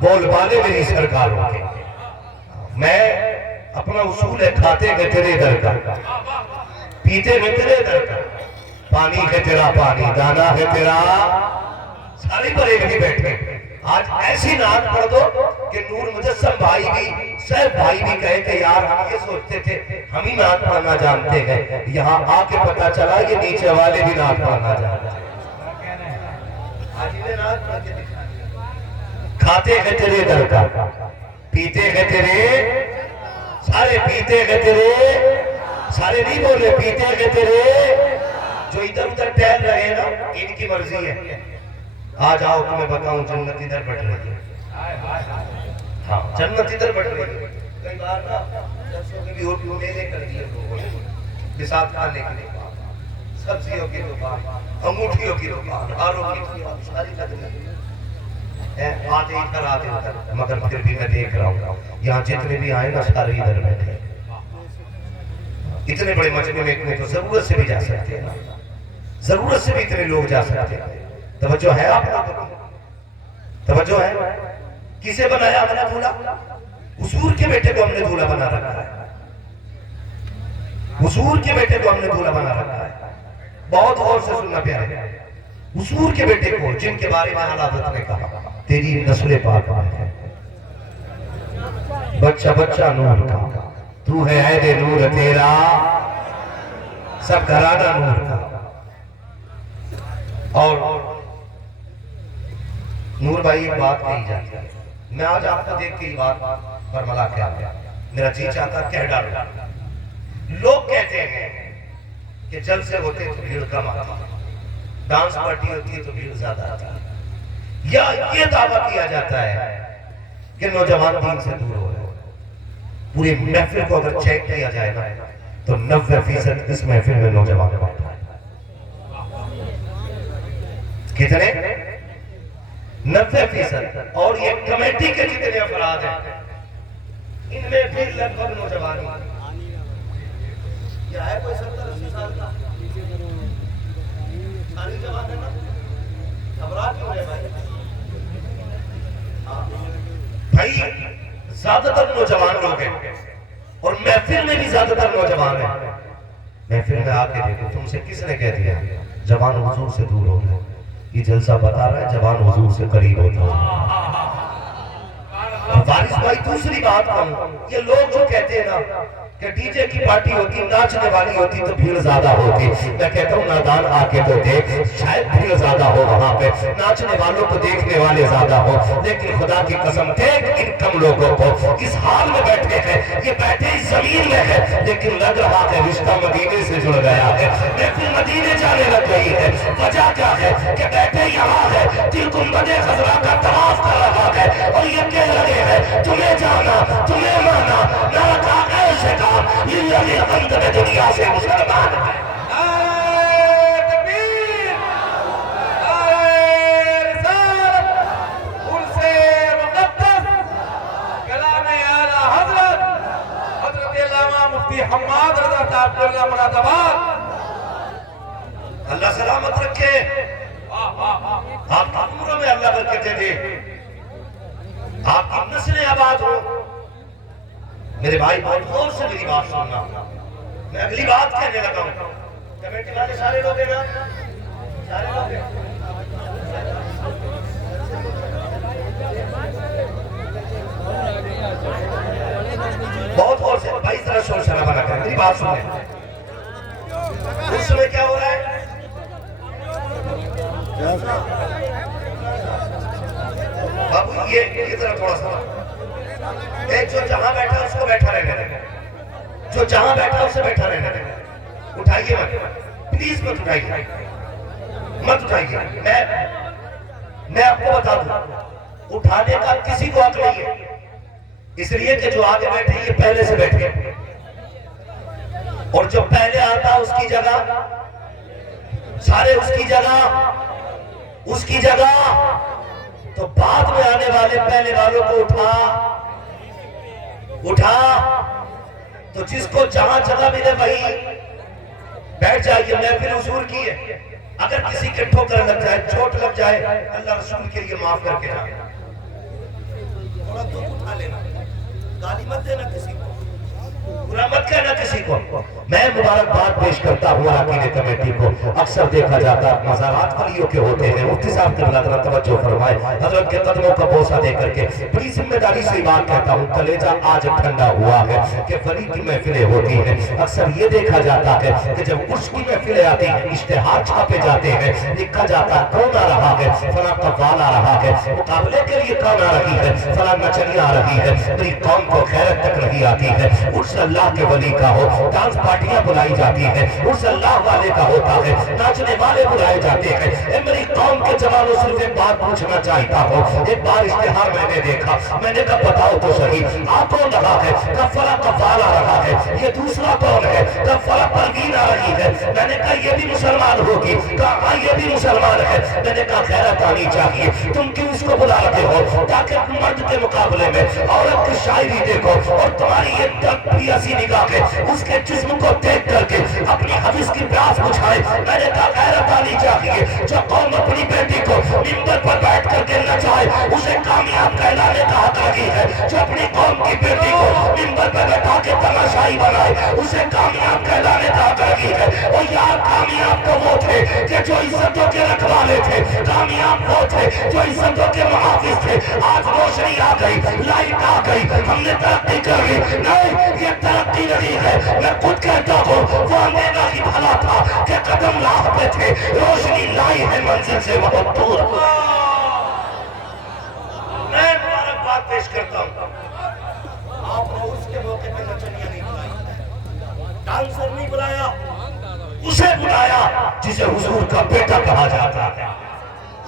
بول بالے میری سرکاروں کے. میں اپنا اصول ہے کھاتے گئے تیرے در کا پیتے گئے تیرے در کا پانی ہے تیرا پانی دانا ہے تیرا سارے پر ایک بھی بیٹھے. آج ایسی نعت پڑھ دو کہ نور مجسم بھائی بھی سیف بھائی بھی کہے کہ یار ہم یہ سوچتے تھے ہم ہی نعت پڑھنا جانتے ہیں, یہاں آ کے پتا چلا یہ نیچے والے بھی نعت پڑھنا جانتے ہیں. آج انہیں نعت پڑھ کے دکھا کھاتے ہیں تیرے در کا پیتے ہیں تیرے سارے پیتے ہیں تیرے سارے نہیں بولے پیتے ہیں تیرے. جو ادھر ادھر ٹہل رہے نا ان کی مرضی ہے. آ جاؤ تمہیں بتاؤں جنت ادھر بڑھ رہی ہے. ہاں جنت ادھر بڑھ رہی ہے. کئی بار نا جلسوں کے بھی ہوٹلوں میلے کر دیے لوگوں نے بساط کھانے کے لیے سبزیوں کی دکان انگوٹھیوں کی دکان ہاروں کی دکان ساری لگنے آتے ادھر آتے ادھر. مگر پھر بھی میں دیکھ رہا ہوں یہاں جتنے بھی آئے نا سارے ادھر بیٹھے. اتنے بڑے مجمع میں اتنے تو ضرورت سے بھی جا سکتے ہیں, ضرورت سے بھی اتنے لوگ جا سکتے ہیں. توجہ ہے آپ کو؟ توجہ ہے؟ کسے بنایا ہم نے دھولا؟ حضور کے بیٹے کو ہم نے دھولا بنا رکھا ہے. حضور کے بیٹے کو ہم نے دھولا بنا رکھا ہے. بہت غور سے سننا پیارے. حضور کے بیٹے کو جن کے بارے میں اعلیٰ حضرت نے کہا تیری نسل پاک ہے بچہ بچہ نور کا تو ہے عید نور تیرا سب گھرانہ نور کا. اور نور بھائی ایک بات کہی جاتی ہے, میں آج آپ کو دیکھ کے یہ بات برملا کیا گیا میرا جی چاہتا کہہ ڈالو. لوگ کہتے ہیں کہ جلسے ہوتے تو بھیڑ کم آتی, ڈانس پارٹی ہوتی ہے تو بھیڑ زیادہ آتی ہے, یا یہ دعویٰ کیا جاتا ہے کہ نوجوان دین سے دور ہو رہے. پوری محفل کو اگر چیک کیا جائے نا تو 90% اس محفل میں نوجوان بیٹھا ہے. کتنے؟ 90%. اور یہ کمیٹی کے جتنے افراد ہیں ان میں بھی لگ بھگ نوجوان کیا ہے کوئی 70-80 سال کا ساری جوان ہے نا. افراد کیوں ہے بھائی زیادہ تر نوجوان لوگ ہیں اور محفل میں بھی زیادہ تر نوجوان ہیں. محفل میں آ کے دیکھو تم سے کس نے کہہ دیا جوان حضور سے دور ہو گئے؟ یہ جلسہ بتا رہا ہے جوان حضور سے قریب ہوتا ہے. وارث بھائی دوسری بات کہوں, یہ لوگ جو کہتے ہیں نا کہ ڈی جے کی پارٹی ہوتی ناچنے والی ہوتی تو بھیڑ زیادہ ہوتی, میں کہتا ہوں نادان آ کے تو دیکھ شاید بھیڑ زیادہ ہو وہاں پہ, ناچنے والوں کو دیکھنے والے زیادہ ہو, لیکن خدا کی قسم دیکھ ان کم لوگوں کو اس حال میں بیٹھے ہیں. یہ بیٹھے اس زمین میں ہے لیکن لگ رہا ہے رشتہ مدینے سے جڑ گیا ہے. محفل مدینے جانے لگ گئی ہے. وجہ کیا ہے کہ بیٹھے یہاں ہے دل گنبد خضرا کا طواف کر رہا ہے اور یہ کہہ رہے ہیں تمہیں جانا تمہیں مانا نہ رکھا ایسے کا للہ الحمد میں دنیا سے مسلمان ہے. تکبیر نعرہ رسالت ان سے مقدس کلام اعلیٰ حضرت حضرت علامہ مفتی حماد رضا صاحب اللہ مراد آباد اللہ سلامت رکھے. آپ کی عمروں میں اللہ برکتیں دے, آپ کی نسلیں آباد ہو. میرے بھائی بہت غور سے میری بات سننا, میں اگلی بات کہنے لگا ہوں. کمیٹی والے سارے لوگ ہیں نا, سارے لوگ ہیں. بہت غور سے بھائی ذرا شور شرابہ نہ کریں, میری بات سنیں. اس سمے کیا ہو رہا ہے؟ بابو یہ ذرا تھوڑا سا ایک جو جہاں بیٹھا اس کو بیٹھا رہنے دیں, جو جہاں بیٹھا اسے بیٹھا رہنے دیں. اٹھائیے مت پلیز, مت اٹھائیے, مت اٹھائیے. میں آپ کو بتا دوں اٹھانے کا کسی کو حق نہیں ہے, اس لیے کہ جو آگے بیٹھے یہ پہلے سے بیٹھے اور جو پہلے آتا اس کی جگہ سارے اس کی جگہ تو بعد میں آنے والے پہلے والوں کو اٹھا اٹھا تو جس کو جہاں جگہ ملے وہی بیٹھ جائیے. محفل حضور کی ہے. اگر کسی کے ٹھوکر لگ جائے, چوٹ لگ جائے, اللہ رسول کے لیے معاف کر کے جائے. تھوڑا دکھ اٹھا لینا, گالی مت دینا کسی کو, برا مت کہنا کسی کو. میں مبارکباد پیش کرتا ہوں عقیدہ کمیٹی کو. اکثر دیکھا جاتا ہے مزارات ولیوں کے ہوتے ہیں. مفتی صاحب کے بلا ذرا توجہ فرمائے, حضرت کے قدموں کا بوسہ دے کر کے بڑی ذمہ داری سے بات کہتا ہوں. کلیجہ آج ٹھنڈا ہوا ہے کہ ولی کی محفلیں ہوتی ہیں. اکثر یہ دیکھا جاتا ہے کہ جب عرس کی محفلیں آتی ہیں, اشتہار چھاپے جاتے ہیں, لکھا جاتا ہے کون آ رہا ہے, فلاں قوال آ رہا ہے, مقابلے کے لیے کون آ رہی ہے, فلاں نچنی آ رہی ہے. میری قوم کو غیرت تک نہیں آتی ہے. عرس اللہ کے ولی کا ہو, ڈانس پارٹیاں بلائی جاتی ہیں, عرس اللہ والے کا ہوتا ہے, ناچنے والے بلائے جاتے ہیں. اے میری قوم کے جوانوں, صرف ایک بات پوچھنا چاہتا ہوں. ایک بار اشتہار میں نے دیکھا, میں نے کہا بتاؤ تو صحیح, آپ کون رہا ہے؟ کفلا قفال آ رہا ہے. یہ دوسرا کون ہے؟ کفلا پروین آ رہی ہے. میں نے کہا یہ بھی مسلمان ہوگی. کہا ہاں یہ بھی مسلمان ہے. میں نے کہا غیرت آنی چاہیے. تم کیوں اس کو بلا رہے ہو؟ تاکہ مرد کے مقابلے میں عورت کی شاعری دیکھو, اور تمہاری یہ ترقی ایسی نگاہ ہے اس کے جسم کو دیکھ کر کے اپنی حفظ کی پیاس بجھائے. میں نے کہا غیرت آنی چاہیے. جو قوم اپنی بیٹی کو منبر پر بیٹھ کر کے نچائے اسے کامیاب کہلانے کا حق رکھی ہے. جو اپنی قوم کی بیٹی کو منبر پر بیٹھا کے تماشائی بنائے اسے کامیاب کہلانے کا حق رکھی ہے. اور یار کامیاب تو وہ تھے کہ جو عزتوں کے رکھوالے تھے, کامیاب وہ تھے جو عزتوں کے محافظ تھے. آج روشنی آ گئی, لائٹ آ گئی, ہم نے ترقی کر لی. نہیں, یہ ترقی نہیں ہے. میں خود کہتا ہوں وہ اندھیرا ہی بھلا تھا کہ قدم راہ پہ تھے, روشنی لائی ہے منزل سے بہت دور. میں مبارکباد پیش کرتا ہوں. آپ نے اس کے موقع پہ نچنیاں نہیں بلائی, ڈانسر نہیں بلایا, اسے بلایا جسے حضور کا بیٹا کہا جاتا ہے,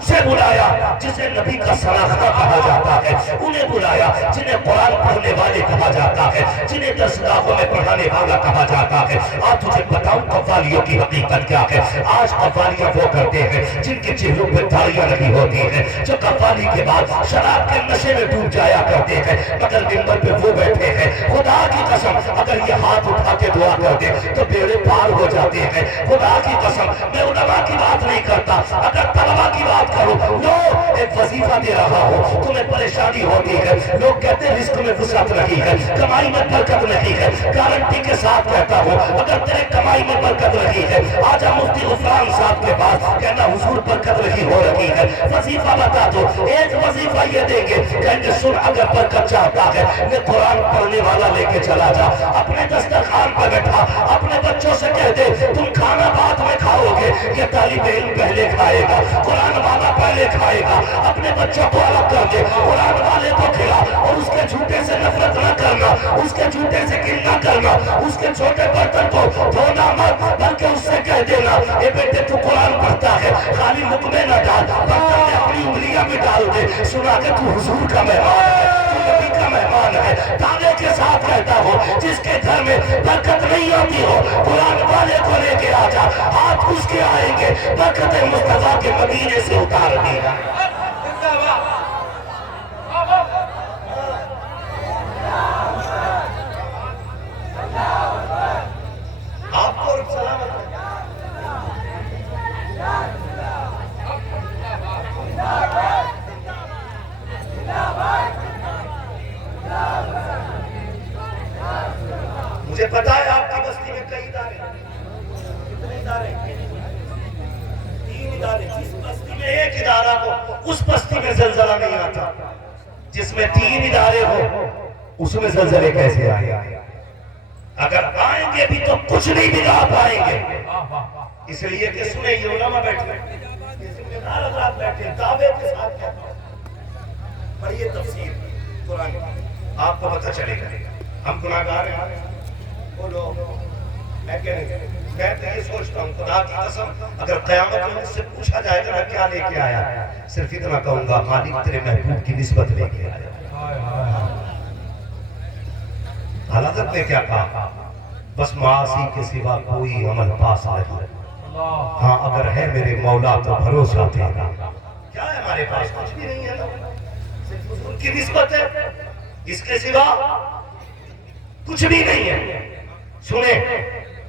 اسے بلایا جسے نبی کا سلاخہ کہا جاتا ہے, انہیں بلایا جنہیں قرآن پڑھنے والے کہا جاتا ہے, جنہیں درسگاہوں میں پڑھانے والا کہا جاتا ہے. آج تجھے بتاؤں قوالیوں کی حقیقت کیا ہے. آج قوالیاں وہ کرتے ہیں جن کے چہروں پہ داڑیاں لگی ہوتی ہیں, جو قوالی کے بعد شراب کے نشے میں ڈوب جایا کرتے ہیں, مگر منبر پہ وہ بیٹھے ہیں. خدا کی قسم اگر یہ ہاتھ اٹھا کے دعا کرتے تو بیڑے پار ہو جاتے ہیں. خدا کی قسم میں علماء کی بات نہیں کرتا, اگر طلباء کی بات کرو, لو ایک وظیفہ دے رہا ہو, تمہیں پریشانی ہوتی ہے, لوگ کہتے ہیں رزق میں وسعت نہیں ہے, کمائی میں برکت نہیں ہے. گارنٹی کے ساتھ کہتا ہوں اگر تیرے کمائی میں برکت نہیں ہے, آجا مفتی غفران صاحب کے پاس, کہنا حضور برکت نہیں ہو رہی ہے, وظیفہ بتا دو. ایک وظیفہ یہ دیں گے, کہیں گے سن اگر برکت چاہتا ہے میں قرآن پڑھنے والا لے کے چلا جا, اپنے دسترخوان پر بیٹھا, اپنے بچوں سے کہہ دے تم کھانا بعد میں کھاؤ گے, یہ طالب علم پہلے کھائے گا, قرآن والا پہلے کھائے گا. اپنے بچوں کو الگ کر دے, قرآن والے کو کھلا, اور اس کے جھوٹے سے نفرت نہ کرنا, اس کے جھوٹے سے گل نہ کرنا, اس کے چھوٹے برتن کو دھونا مت, بلکہ اس سے کہہ دینا اے بیٹے تو قرآن پڑھتا ہے, خالی لقمے نہ ڈال, برتن میں اپنی انگلیاں بھی ڈال دے, سنا کہ تو حضور کا مہمان ہے, تو نبی کا مہمان ہے. دعوے کے ساتھ کہتا ہوں جس کے گھر میں برکت نہیں آتی ہو, قرآن والے کو لے کے آ جا, ہاتھ اس کے آئیں گے, برکت مصطفیٰ کے مدینے سے اتار دے گا. آپ کو سلامت مجھے پتا ہے آپ کی بستی میں کئی ادارے, کتنے ادارے, 3 ادارے. جس بستی میں ایک ادارہ ہو اس بستی میں زلزلہ نہیں آتا, جس میں 3 ادارے ہو اس میں زلزلے کیسے آئے؟ اگر آئیں گے بھی تو کچھ نہیں بگاڑ پائیں گے. اس لیے کہ سنیں یہ علماء بیٹھے, یہ ذمہ دار حضرات بیٹھے, دعوے کے ساتھ کہتا ہوں پڑھیے تفسیر قرآن, آپ کو پتہ چلے گا. ہم گناہگار ہیں, بولو میں تو یہ سوچتا ہوں خدا کی قسم اگر قیامت میں مجھ سے پوچھا جائے گا کیا لے کے آیا, صرف اتنا کہوں گا خالق تیرے محبوب کی نسبت لے کے آیا. حضرت نے کیا کہا, بس معاصی کے سوا کوئی عمل پاس نہیں, ہاں اگر ہے میرے مولا تو بھروسہ تیرا. کیا ہے ہمارے پاس؟ کچھ بھی نہیں ہے, صرف حضور کی نسبت ہے, اس کے سوا کچھ بھی نہیں ہے. سنیں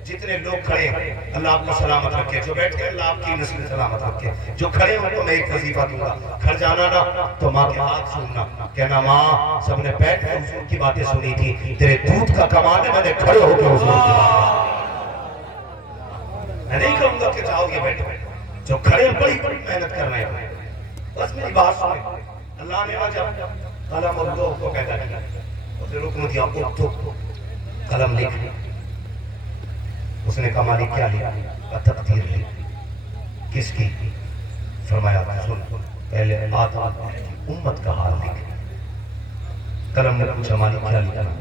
جتنے لوگ کھڑے ہیں اللہ آپ کو سلامت رکھے, جو بیٹھے اللہ آپ کی نسل سلامت رکھے, جو کھڑے ہوں تو میں ایک وظیفہ دوں گا, کھڑ جانا نا تو ماں کے ہاتھ سننا, کہنا ماں سب نے بیٹھ کے حضور کی باتیں سنی تھی, تیرے دودھ کا کمال ہے میں نے کھڑے ہو کے حضور کی باتیں. میں نہیں کہوں گا کہ جاؤ یہ بیٹھے, جو کھڑے ہیں بڑی محنت کر رہے ہیں, بس میری بات سنیں. اللہ نے جب قلم اور لوح کو پیدا کیا اور پھر حکم دیا اکتب, قلم لکھ. اس نے کہا مالک کیا لکھ؟ تقدیر لکھ. کس کی؟ فرمایا سن پہلے آدم کی امت کا حال لکھ. قلم نے پوچھا مالک کیا لکھنا؟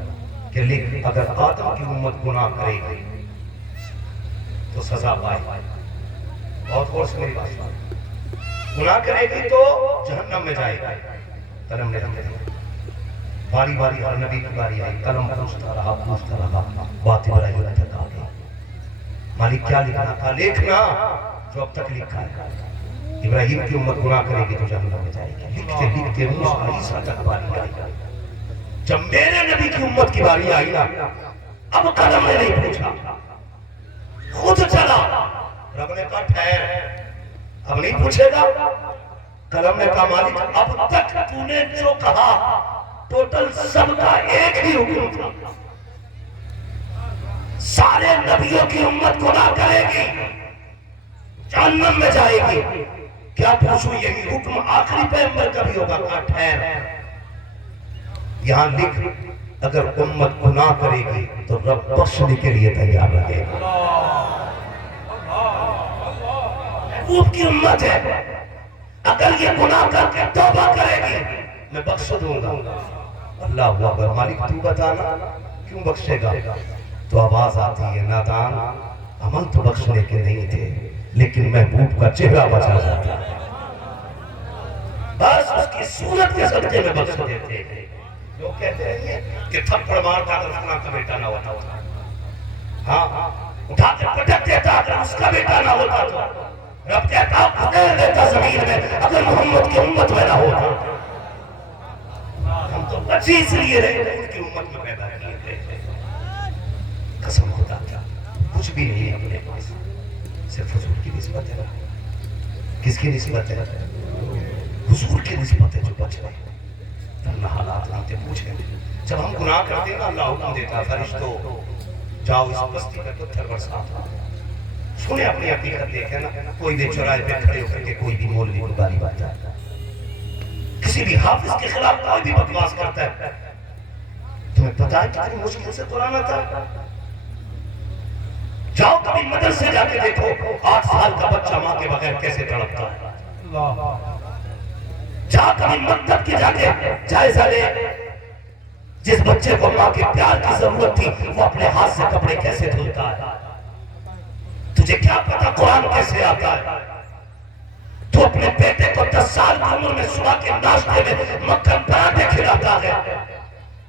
کہ لکھ اگر آدم کی امت گناہ کرے گی تو سزا پائے. بہت غور سے میری بات سن, گناہ کرے گی تو جہنم میں جائے گا. قلم نے رکھ دیا. باری باری ہر نبی کی باری آئی, قلم پوچھتا رہا بات ابراہیم تک آ گئی. مالک کیا لکھنا تھا؟ لکھنا جو اب تک لکھا ہے, ابراہیم کی امت گناہ کرے گی تو جہنم میں جائے گی. لکھتے لکھتے موسیٰ عیسیٰ تک باری آئی. جب میرے نبی کی امت کی باری آئی نا, اب قلم نے نہیں پوچھا, خود چلا. رب نے کہا ٹھہر, اب نہیں پوچھے گا. قلم نے کہا مالک اب تک تو نے جو کہا ٹوٹل سب کا ایک ہی حکم تھا, سارے نبیوں کی امت گناہ کرے گی جہنم میں جائے گی. کیا پوچھوں یہی حکم آخری پیغمبر کا بھی ہوگا؟ کہا ٹھہر, یہاں لکھ اگر امت گناہ کرے گی تو رب بخشنے کے لیے تیار رہے گا. محبوب کی امت ہے, اگر یہ گناہ کر کے توبہ کرے گی میں بخش دوں گا. اللہ اکبر. مالک تو بتانا کیوں بخشے گا؟ تو آواز آتی ہے نادان عمل تو بخشنے کے نہیں تھے لیکن محبوب کا چہرہ بچا جاتا ہے, بس اس کی صورت کے صدقے میں بخش دیتے ہیں. لوگ کہتے ہیں کہ تھپڑ مارتا اگر فلاں کا بیٹا نہ ہوتا, ہاں اٹھا کے پٹک دیتا اگر اس کا بیٹا نہ ہوتا, تو رب کہتا پھیر دیتا زمین میں اگر محمد کی امت میں نہ ہوتا. ہم تو بچی اس لیے رہے ان کی امت میں پیدا کیے تھے. قسم خدا کیا کچھ بھی نہیں اپنے پاس, صرف حضور کی نسبت ہے. کس کی نسبت ہے؟ حضور کی نسبت ہے جو بچ رہے. اللہ حالات آتے پوچھیں, جب ہم گناہ کرتے ہیں نا اللہ حکم دیتا فرشتوں جاؤ اس بستی میں پتھر برساؤ. سنیں اپنی حقیقت دیکھیں نا, کوئی بھی چوراہے پہ کھڑے ہو کر کے کوئی بھی مولوی کو گالی بات جاتا ہے, کسی بھی حافظ کے خلاف کوئی بھی بکواس کرتا ہے. تمہیں پتا ہے کتنی مشکل سے قرآن آتا ہے؟ جاؤ کبھی مدرسے جا کے دیکھو 8 سال کا بچہ ماں کے بغیر کیسے تڑپتا ہے. جا کبھی مکتب کی جا کے جائزہ لے, جس بچے کو ماں کے پیار کی ضرورت تھی وہ اپنے ہاتھ سے کپڑے کیسے دھلتا ہے. تجھے کیا پتا قرآن کیسے آتا ہے؟ تو اپنے بیٹے کو 10 سال کی عمر میں صبح کے ناشتے میں مکھن پراٹھے کھلاتا ہے,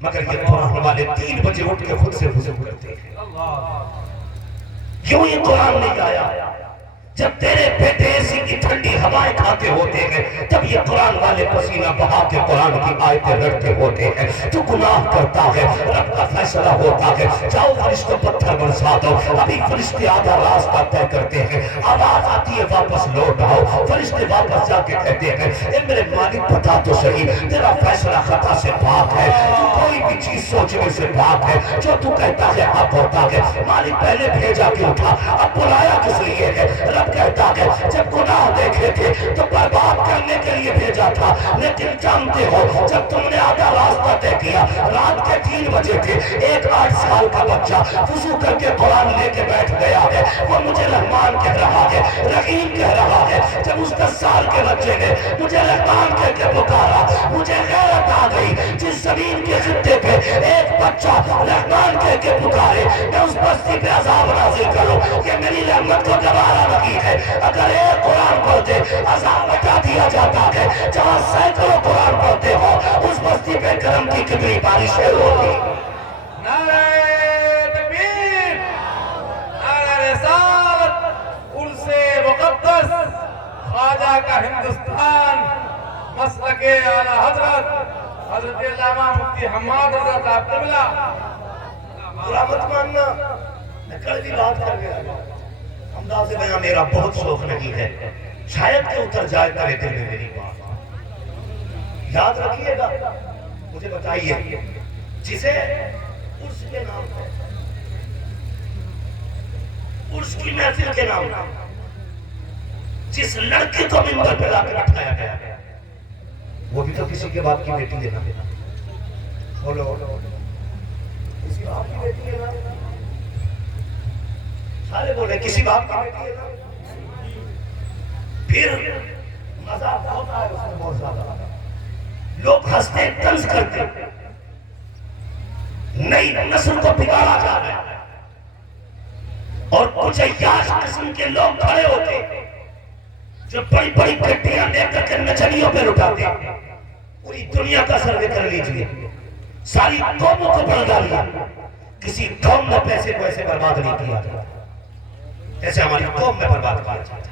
مگر یہ قرآن والے 3 بجے اٹھ کے خود سے وضو کرتے ہیں. کیوں یہ قرآن نہیں آیا؟ جب تیرے بیٹے ایسی کی ٹھنڈی ہوائیں کھاتے ہوتے ہیں تب یہ قرآن والے پسینہ بہا کے قرآن کی آیتیں لڑتے ہوتے ہیں. تو گناہ کرتا ہے, رب کا فیصلہ ہوتا ہے جاؤ فرشتوں پتھر برسا دو. ابھی فرشتے آدھا راستہ طے کرتے ہیں, آواز آتی ہے واپس لوٹ آؤ. فرشتے واپس جا کے کہتے ہیں اے میرے مالک بتا تو صحیح تیرا فیصلہ خطا سے پاک ہے, تو کوئی بھی چیز سوچنے سے پاک ہے, جو تو کہتا ہے حق ہوتا ہے. مالک پہلے بھیجا کے اٹھا, اب بلایا کس لیے ہے؟ رب کہتا ہے جب گناہ دیکھے تھے تو برباد کرنے کے لیے بھیجا تھا, لیکن جانتے ہو جب تم نے آدھا راستہ طے کیا, رات کے 3 بجے تھے, ایک 8 سال کا بچہ وضو کر کے قرآن لے کے بیٹھ گیا ہے, وہ مجھے رحمان کہہ رہا ہے, رحیم کہہ رہا ہے. جب اس 10 سال کے بچے نے مجھے رحمان کہہ کے پکارا, مجھے غیرت آ گئی. جس زمین کے خطے پہ ایک بچہ رحمان کہہ کے پکارے میں اس بستی پہ عذاب نازل کروں, یہ میری رحمت کو گوارا نہیں ہے. اگر ایک قرآن پڑھتے عذاب بتا دیا جاتا ہے, جہاں سینکڑوں قرآن پڑھتے ہو اس بستی پہ کرم کی کتنی بارشیں ہوگی. نعرہ تکبیر, نعرہ رسالت, عرص مقدس خواجہ کا ہندوستان, مسلک اعلیٰ حضرت علامہ مفتی حماد رضا صاحب قبلہ برا مت ماننا، میں کڑوی بات کر گیا، انداز بیاں میرا بہت شوق نہیں ہے، شاید کہ اتر جائے تیرے دل میں میری بات۔ یاد رکھیے گا، مجھے بتائیے، جسے عرس کے نام ہے، عرس کی محفل کے نام ہے، جس لڑکی کو ممبر پہ لا کے بٹھایا گیا، وہ بھی تو کسی کے باپ کی بیٹی ہے نا؟ بولو، کسی باپ کی بیٹی ہے نا؟ سارے بولے کسی باپ کی بیٹی ہے نا؟ پھر مزہ بہت آئے اس میں بہت زیادہ، لوگ ہنستے طنز کرتے، نئی نسل کو بگاڑا جا رہا ہے، اور کچھ عیاش قسم کے لوگ کھڑے ہوتے جو بڑی بڑی گڈیاں لے کر کے نچنیوں پہ لٹاتے۔ پوری دنیا کا سروے کر لیجئے، ساری قوموں کو بڑھ ڈالیا، کسی قوم نے پیسے کو ایسے برباد نہیں کیا جیسے ہماری قوم میں برباد کیا جاتا۔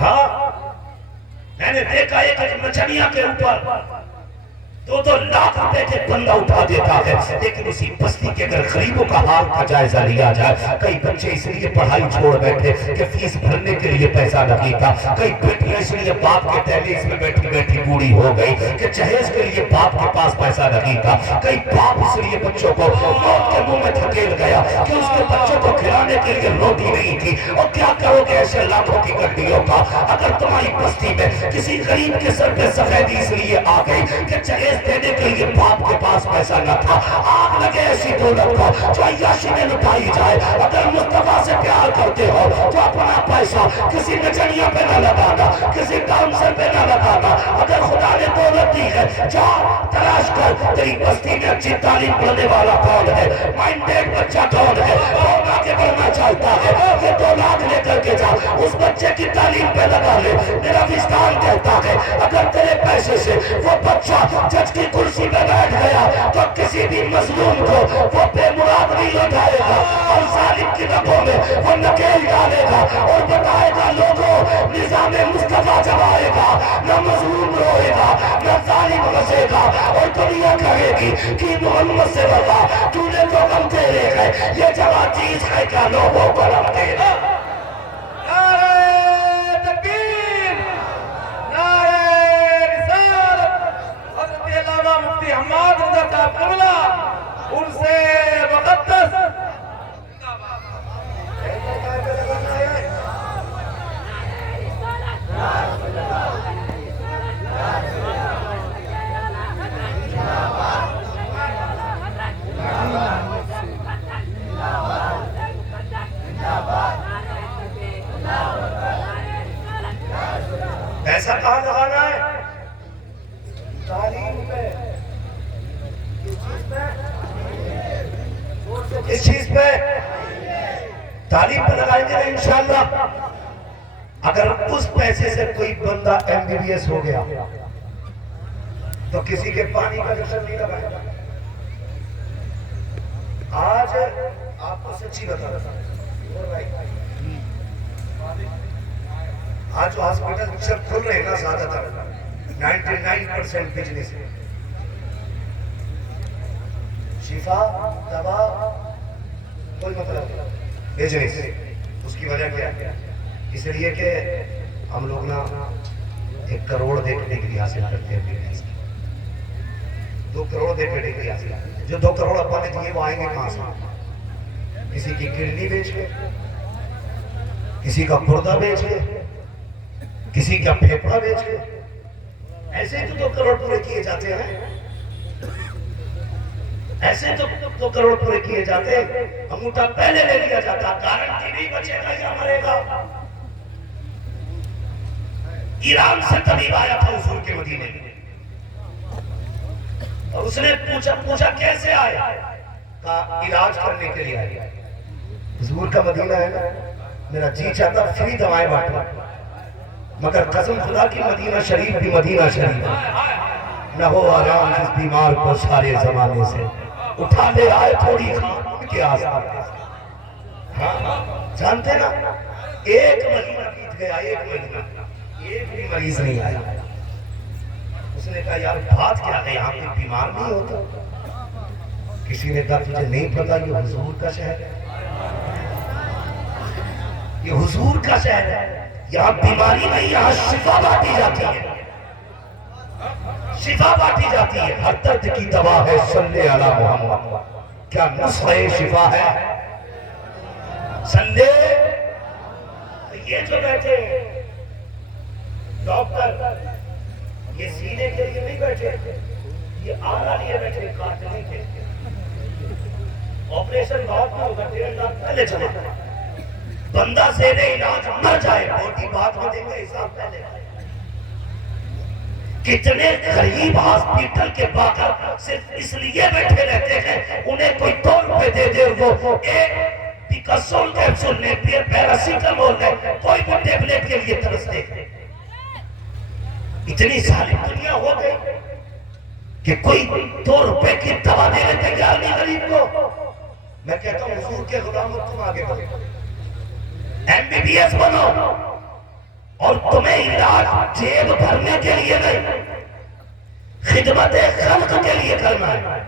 ہاں، میں نے دیکھا ایک نچنیاں کے اوپر 2-2 لاکھ روپے کے بندہ اٹھا دیتا ہے، لیکن اسی بستی کے اگر غریبوں کا حال کا جائزہ لیا جائے، کئی بچے اس لیے پڑھائی چھوڑ بیٹھے کہ فیس بھرنے کے لیے پیسہ لگے گا، کئی بیٹیاں اس لیے باپ کے ٹیلیس میں بیٹھی بیٹھی بوڑھی ہو گئی کہ جہیز کے لیے باپ کے پاس پیسہ لگے گا، کئی باپ اس لیے بچوں کو موت کے منہ میں دھکیل گیا کہ اس کے بچوں کو کھلانے کے لیے روٹی نہیں تھی۔ اور کیا کرو گے ایسے لاکھوں کی گڈیوں کا؟ اگر تمہاری بستی میں کسی غریب کے سر پہ سفیدی اس لیے آ گئی کہ جہیز دینے کے لیے باپ کے پاس پیسہ نہ تھا، آگ لگے ایسی دولت کو جو عیاشی میں لٹائی جائے۔ اگر مصطفیٰ سے پیار کرتے ہو تو اپنا پیسہ کسی نچنیوں پہ نہ لگانا، کسی ڈانسر پہ نہ لگانا۔ اگر خدا نے دولت دی ہے، جا تلاش کر تیری بستی میں اچھی تعلیم پڑھنے والا کون ہے، مائنڈیڈ بچہ کون ہے، کون آگے بڑھنا چاہتا ہے، یہ 2 لاکھ لے کر کے جا، اس بچے کی تعلیم پہ لگا لے۔ میرا وجدان کہتا ہے اگر تیرے پیسے سے وہ بچہ جج کی کرسی پہ بیٹھ گیا تو کسی بھی مظلوم کو وہ بے مراد نہیں اٹھائے گا، اور ظالم کی رگوں میں وہ نکیل ڈالے گا اور بتائے گا لوگوں نظام مصطفیٰ جب آئے گا نہ مظلوم روئے گا نہ ظالم ہنسے گا، اور دنیا کہے گی کہ محمد سے وفا تو نے تو غم تیرے ہے، یہ جگہ چیز ہے کیا لوگوں کو غم تیرا۔ مفتی حماد رضا صاحب قبلہ عرس مقدس۔ پیسہ کہاں لگانا ہے؟ تعلیم پہ۔ کس چیز پہ؟ تعلیم پہ لگائیں گے انشاءاللہ۔ اگر اس پیسے سے کوئی بندہ MBBS ہو گیا تو کسی کے پانی کا جشن نہیں لگائے گا۔ آج آپ کو سچی بتا رہا ہوں، آج جو ہاسپٹل سب کھل رہے ہیں نا، زیادہ تر 99% بزنس ہے، شفا دوا کوئی مطلب نہیں، بزنس۔ اس کی وجہ کیا ہے؟ اس لیے کہ ہم لوگ نا 1 کروڑ دے کے ڈگری حاصل کرتے ہیں، 2 کروڑ دے کے ڈگری حاصل کرتے ہیں۔ جو 2 کروڑ اپنے دیے وہ آئیں گے کہاں سے؟ کسی کی کڈنی بیچ کے، کسی کا گردہ بیچ کے، کسی کا پھیپڑا بیچ کے، ایسے تو 2 کروڑ پورے کیے جاتے ہیں، ایسے تو 2 کروڑ پورے کیے جاتے ہیں۔ انگوٹھا پہلے لے لیا جاتا، گارنٹی نہیں بچے گا یا مرے گا۔ ایران سے طبیب آیا تھا حضور کے مدینے میں، اور اس نے پوچھا کیسے آیا؟ کہا علاج کرنے کے لیے آیا۔ حضور کا مدینہ ہے نا، میرا جی چاہتا فری دوائیں بانٹوں، مگر قسم خدا کی مدینہ شریف بھی مدینہ شریف ہے، نہ ہو آرام جس بیمار کو سارے زمانے سے، اٹھا لے آئے تھوڑی خان کے آسان۔ جانتے نا، 1 مہینہ بیت گیا، 1 مہینہ، ایک بھی مریض نہیں آیا۔ اس نے کہا یار بات کیا ہے، یہاں کوئی بیمار نہیں ہوتا؟ کسی نے کہا تجھے نہیں پتا یہ حضور کا شہر ہے، یہ حضور کا شہر ہے، یہاں بیماری نہیں، یہاں شفا بانٹی جاتی ہے، شفا بانٹی جاتی ہے، ہر درد کی دوا ہے صلی علی محمد۔ کیا نسخہ شفا ہے؟ صلی۔ یہ جو بیٹھے ڈاکٹر یہ سینے کے لیے نہیں بیٹھے، یہ آلہ لیے بیٹھے کاٹنے کے لیے۔ آپریشن بہت نہیں ہوگا، 1.5 لاکھ پہلے چلے بندہ زیر علاج مر جائے، بہت ہی بات میں دیں گے حساب پہلے۔ کتنے غریب ہاسپیٹل کے باہر صرف اس لیے بیٹھے رہتے ہیں انہیں کوئی 2 روپے دے دے، وہ ایک پیکاسول کیپسول لے، پیراسیٹامول لے، کوئی بھی ٹیبلیٹ کے لیے ترستے۔ اتنی ساری دنیا ہو گئی کہ کوئی 2 روپے کی دوا دینے تیار نہیں غریب کو۔ میں کہتا ہوں حضور کے غلام تم آگے بڑھو، MBBS بنو، اور تمہیں علاج جیب بھرنے کے لیے نہیں، خدمت خلق کے لیے کرنا ہے۔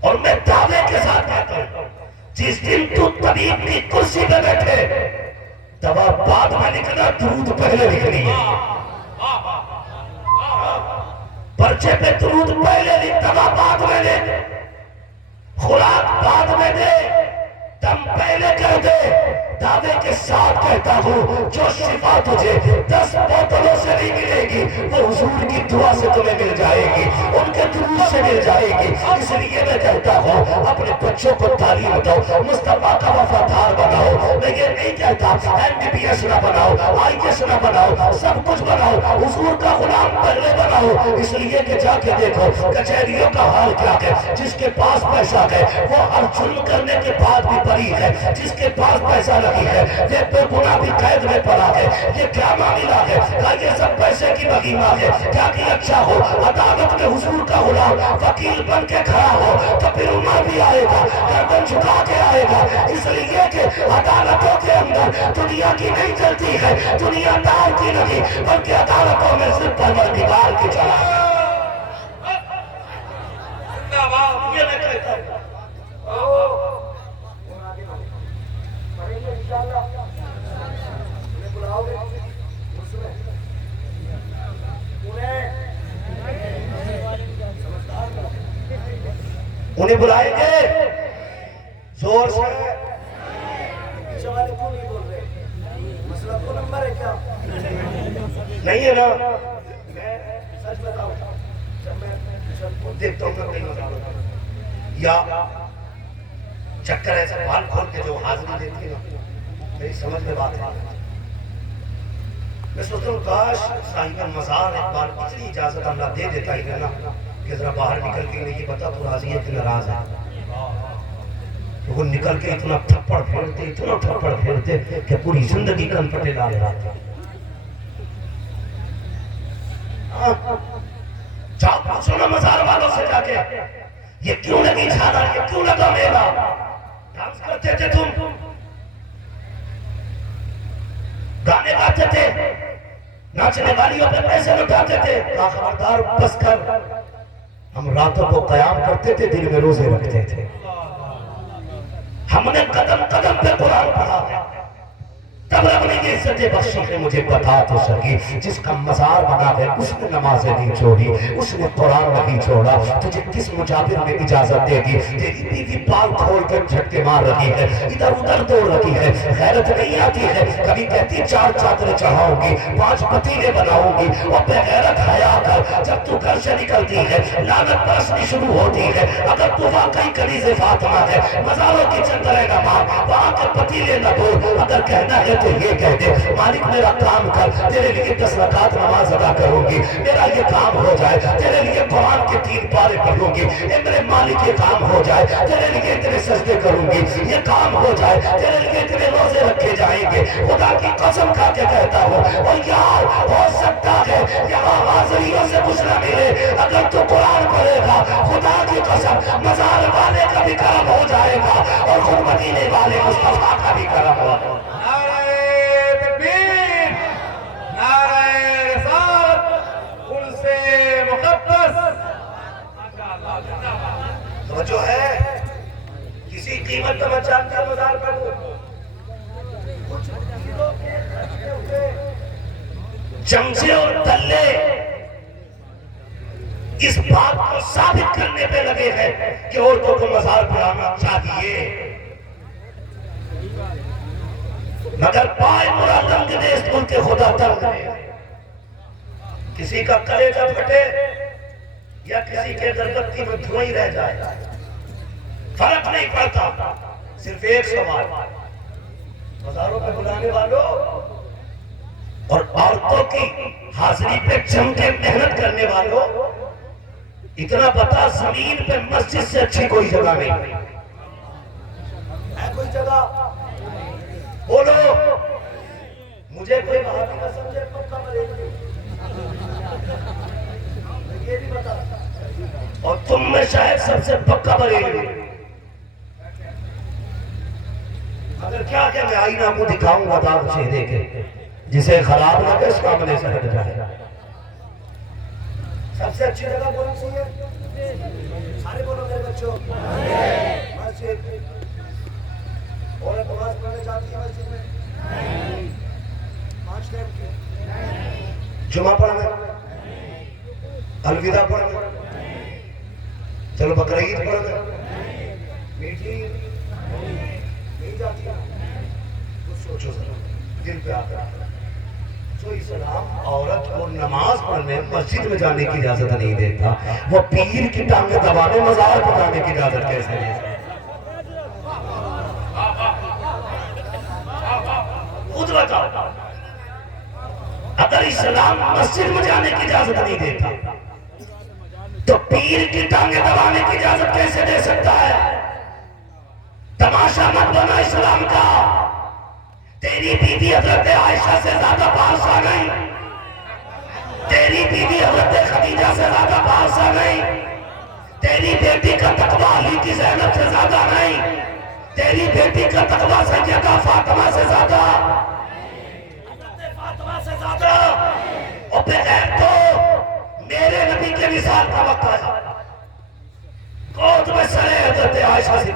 اور میں دعوے کے ساتھ کہتا ہوں جس دن تو طبیب کی کرسی پہ بیٹھے دوا بعد میں لکھنا، درود پہلے لکھنی ہے، پرچے پہ درود پہلے لکھ، دوا بعد میں لے، خوراک بعد میں دے، دم پہلے کر دے۔ دعوے کے ساتھ کہتا ہوں جو شفا تجھے 10 بوتلوں سے نہیں ملے گی وہ حضور کی دعا سے تمہیں مل جائے گی، ان کے درود سے مل جائے گی۔ اس لیے میں کہتا ہوں اپنے بچوں کو تعلیم دو، مصطفیٰ کا وفادار بناؤ۔ میں یہ نہیں کہتا MBBS نہ بناؤ، IAS نہ بناؤ، سب کچھ بناؤ، حضور کا غلام پہلے بناؤ۔ اس لیے کہ جا کے دیکھو کچہریوں کا حال کیا ہے، جس کے پاس پیسہ ہے وہ ہر جرم کرنے کے بعد بھی بری ہے، جس کے پاس پیسہ نہیں ہے یہ بے گناہ بھی قید میں پڑا ہے۔ یہ کیا معاملہ ہے؟ کہا یہ سب پیسے کی بغیمہ ہے۔ کیا کہ اچھا ہو عدالت میں حضور کا غلام وکیل بن کے کھڑا ہو تو پھر عمر بھی آئے گا، گردن جھکا کے آئے گا۔ اس لیے کہ عدالتوں کے اندر دنیا کی نہیں چلتی ہے، دنیا دار کی نہیں، بلکہ عدالتوں میں صرف پروردگار کی چلا ہے۔ یہ میں کہتا ہوں انہیں بلائیں گے زور سے۔ پیچھے والے کیوں نہیں بول رہے؟ مسئلہ کو نمبر ہے کیا؟ نہیں ہے نا؟ میں سچ بتاؤں جب میں دیکھتا ہوں کہ کہیں مزار ہوتا ہے یا چکر ایسا بال کھول کے جو حاضری دیتی ہے نا، میری سمجھ میں بات ہے، میں سوچتا ہوں کاش صاحب مزار ایک بار اتنی اجازت اللہ دے دیتا ہی نا کہ ذرا باہر نکل کے نہیں پتا تو راضی ہے کہ ناراض ہے۔ وہ نکل کے اتنا تھپڑ پھیرتے کہ پوری زندگی کنپٹے لا رہے۔ جاؤ پوچھو نا مزار والوں سے جا کے یہ کیوں لگی چھانا، یہ کیوں لگا میلہ؟ ڈانس کرتے تھے تم، گانے گاتے تھے، ناچنے والیوں پہ پیسے لٹاتے تھے۔ خبردار بس کر، ہم راتوں کو قیام کرتے تھے، دن میں روزے رکھتے تھے، ہم نے قدم قدم پہ قرآن پڑھا ہے، تب رب نے یہ عزت بخشی ہے۔ مجھے بتا تو سکی جس کا مزار بنا ہے اس نے نمازیں نہیں چھوڑی، اس نے قرآن نہیں چھوڑا، تجھے کس مجابر نے اجازت دے دی؟ تیری بیوی بال کھول کر جھٹکے مار رہی ہے، ادھر ادھر دوڑ رہی ہے، غیرت نہیں آتی ہے؟ کبھی کہتی 4 چادریں چڑھاؤں گی، 5 پتیلے بناؤں گی، اور بے غیرت حیا کر جب تو گھر سے نکلتی ہے لعنت برسنی شروع ہوتی ہے۔ اگر تو واقعی کنیز فاطمہ ہے مزاروں کی چندریں نہ مار، وہاں کے پتیلے نہ توڑ، اگر کہنا ہے تو یہ کہہ دے مالک میرا کام کر، تیرے لیے 10 رکعت نماز ادا کروں گی، میرا یہ کام ہو جائے، تیرے لیے قرآن کے 3 پارے پڑھوں گی، اے میرے مالک یہ کام ہو جائے، تیرے لیے اتنے سجدے کروں گی، یہ کام ہو جائے، تیرے لیے اتنے روزے رکھے جائیں گے۔ خدا کی قسم کھا کے کہتا ہوں، اور یار ہو سکتا ہے یہاں حاضریوں سے کچھ نہ ملے، اگر تو قرآن پڑھے گا خدا کی قسم مزار والے کا بھی کرم ہو جائے گا اور خود مدینے والے مصطفیٰ کا بھی کرم ہوگا۔ جو ہے قیمت تو میں چاہتا ہوں مزار پر دوں. کچھ کلو کے خرچے ہوئے چمچے اور تلے اس بات کو ثابت کرنے پہ لگے ہیں کہ عورتوں کو مزار پر آنا چاہیے. مگر پائے مرادم کے دیس ان کے خدا تنگ ہے. کسی کا کلیجہ پھٹے یا کسی کے دربتی میں دھوئی رہ جائے فرق نہیں پڑتا. صرف ایک سوال, مزاروں پہ بلانے والوں اور عورتوں کی حاضری پہ جم کے محنت کرنے والوں, اتنا پتا زمین پہ مسجد سے اچھی کوئی جگہ نہیں ہے. کوئی جگہ بولو, مجھے کوئی وہابی نہ سمجھے پکا بریلوی, یہ بھی بتا, اور تم میں شاید سب سے پکا بریلوی. اگر کیا کہ میں آئینہ کو دکھاؤں گا داغ چہرے کے, جسے خراب نہ کر اس کاملے سے ہٹ جائے. سب سے اچھی جگہ کون سی ہے؟ سارے بولو میرے بچوں. مسجد. عورت نماز پڑھنے جاتی ہے مسجد میں 5 ٹائم کی, جمعہ پڑھنا, الوداع پڑھنا, چلو بقرعید پڑھنا, میٹھی نہیں جاتی. کچھ سوچو ذرا دل پہ آتا ہے. جو اسلام عورت کو نماز پڑھنے مسجد میں جانے کی اجازت نہیں دیتا, وہ پیر کی ٹانگیں دبانے مزار پر جانے کی اجازت کیسے دیتا؟ خود بتاؤ. اگر اسلام مسجد میں جانے کی اجازت نہیں دیتا تو پیر کی ٹانگیں دبانے کی اجازت کیسے دے سکتا ہے؟ تماشا مت بنا اسلام کا. تیری بیوی حضرت عائشہ سے زیادہ پارسا نہیں, تیری بیوی حضرت خدیجہ سے زیادہ پارسا نہیں, تیری بیٹی کا تقویٰ علی کی زینب سے زیادہ نہیں, تیری بیٹی کا تقویٰ سیدہ فاطمہ سے زیادہ, حضرت فاطمہ سے زیادہ. اور بغیر تو میرے نبی کے مثال کا وقت ہے. گود میں سرے حضرت عائشہ سے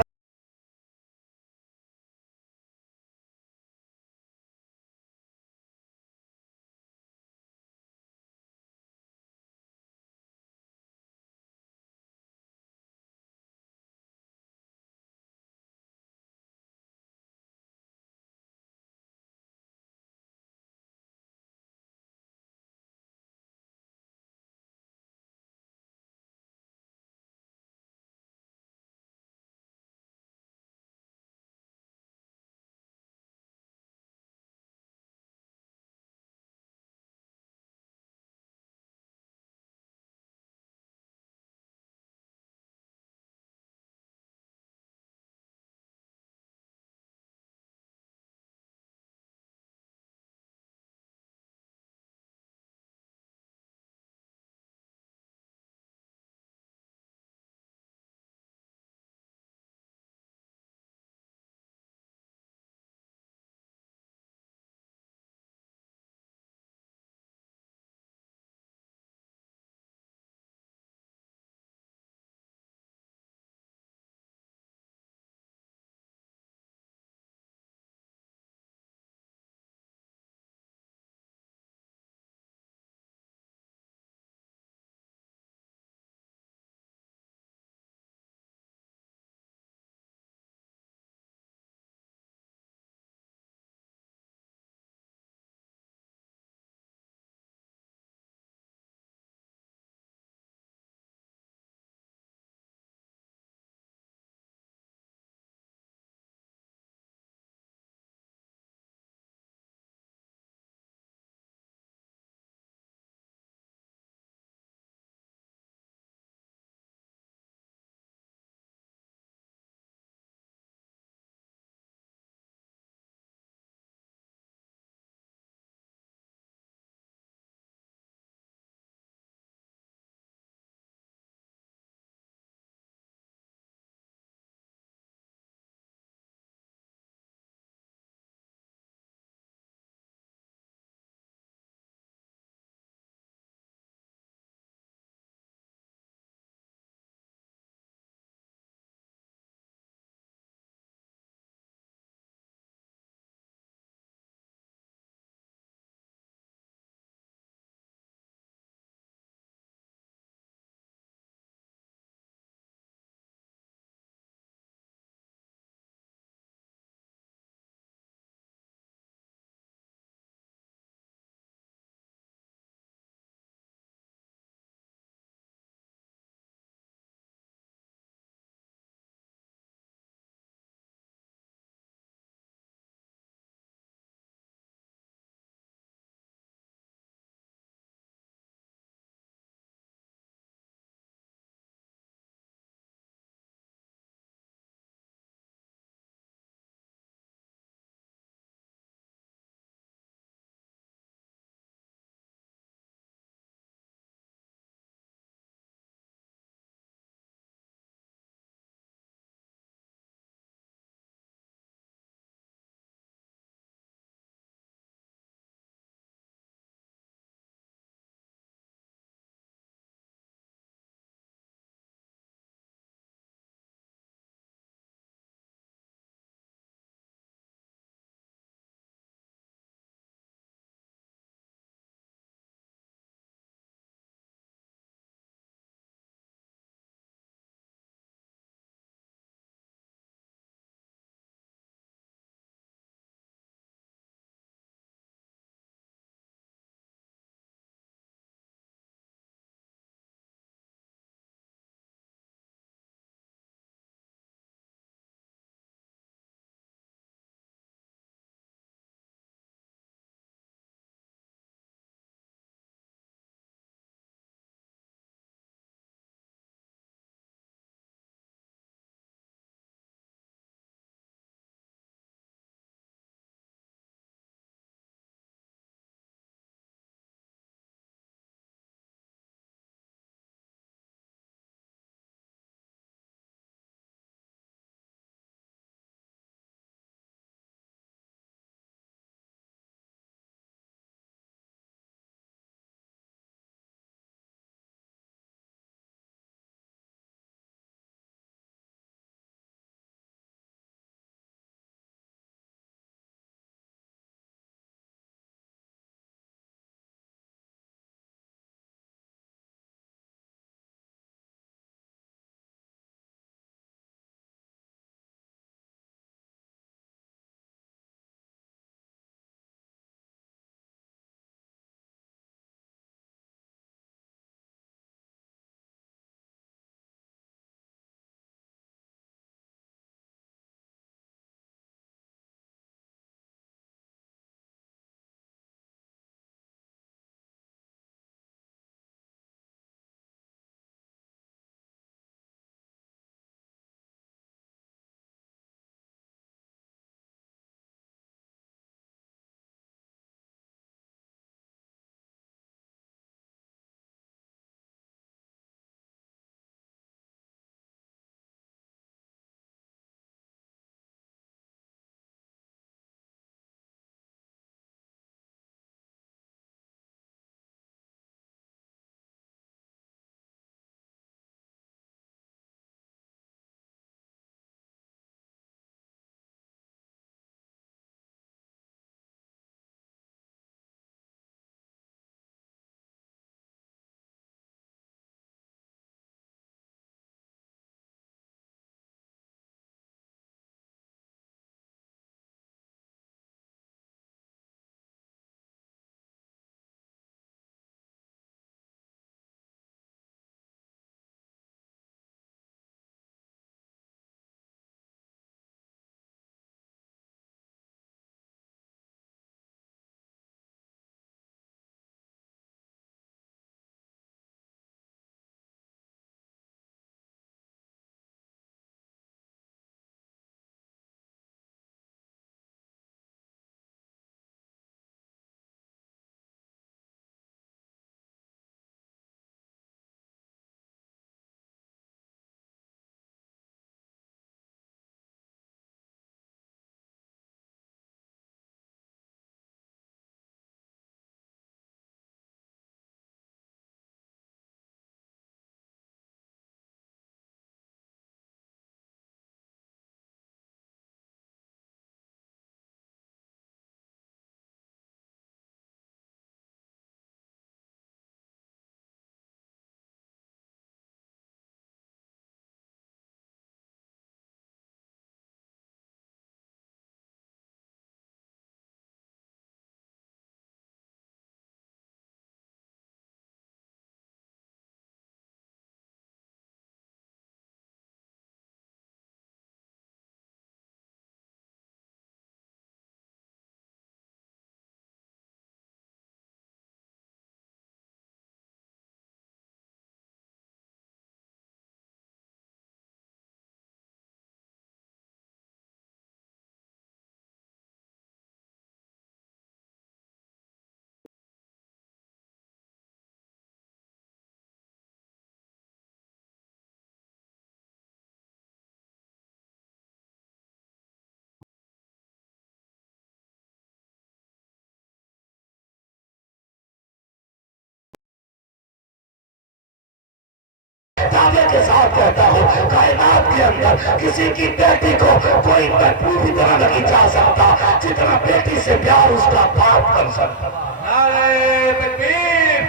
دعوے کے ساتھ کہتا ہوں کائنات کے اندر کسی کی بیٹی کو کوئی محبوب اتنا نہیں چاہ سکتا جتنا بیٹی سے پیار اس کا باپ کر سکتا. نعرہ تکبیر،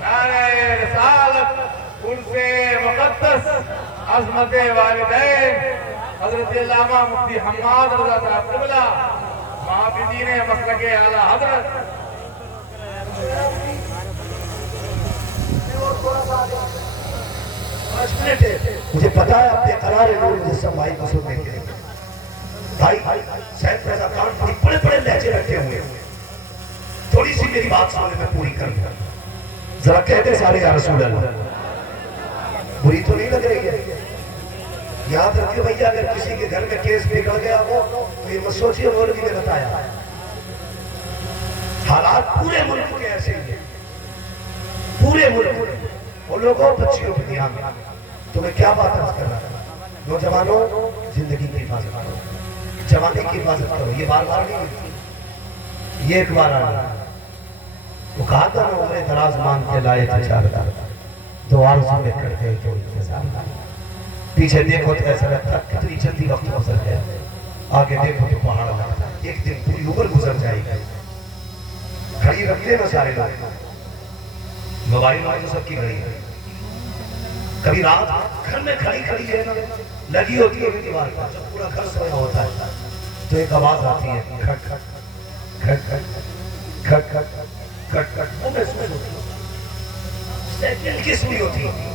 نعرہ رسالت، عرص مقدس، عظمت والدین حضرت علامہ مفتی حماد رضا صاحب قبلہ، معابدین مسلک اعلیٰ حضرت. مجھے پتا ہے آپ بے قرار ہیں لوگ جس سب بھائی کو سننے کے لیے. بھائی سید رضا خان بڑے بڑے لہجے رکھے ہوئے ہیں. تھوڑی سی میری بات سننے میں پوری کر دوں. ذرا کہتے سارے یا رسول اللہ. بری تو نہیں لگ رہی ہے؟ یاد رکھیں بھیا اگر کسی کے گھر میں کیس بگڑ گیا ہو تو یہ مت سوچیے مولوی نے بتایا. حالات پورے ملک کے ایسے ہی ہیں، پورے ملک. اور لوگوں بچیوں پہ دھیان دیں. تو میں کیا بات عرض کر رہا تھا؟ نوجوانوں زندگی کی حفاظت کرو، جوانی کی حفاظت کرو. یہ بار بار نہیں ملتی، یہ ایک بار آنا. وہ کہا تھا نا عمر دراز مان کے لائے تھے چارتا دو آرزو میں کرتے ہیں تو انتظار. پیچھے دیکھو تو ایسا لگتا کتنی جلدی وقت گزر گیا، آگے دیکھو تو پہاڑ لگتا ایک دن پوری عمر گزر جائے گی. گھڑی رکھتے نا سارے لوگ، موبائل والے سب کی گھڑی ہے. کبھی رات گھر میں کھڑی کھڑی ہے نا لگی ہوتی ہے دیوار پر، جب پورا گھر سویا ہوتا ہے تو ایک آواز آتی ہے کھٹ کھٹ کھٹ کھٹ کھٹ کھٹ کھٹ کھٹ. وہ محسوس ہوتی ہے سیکنڈ کی سوئی ہوتی ہے.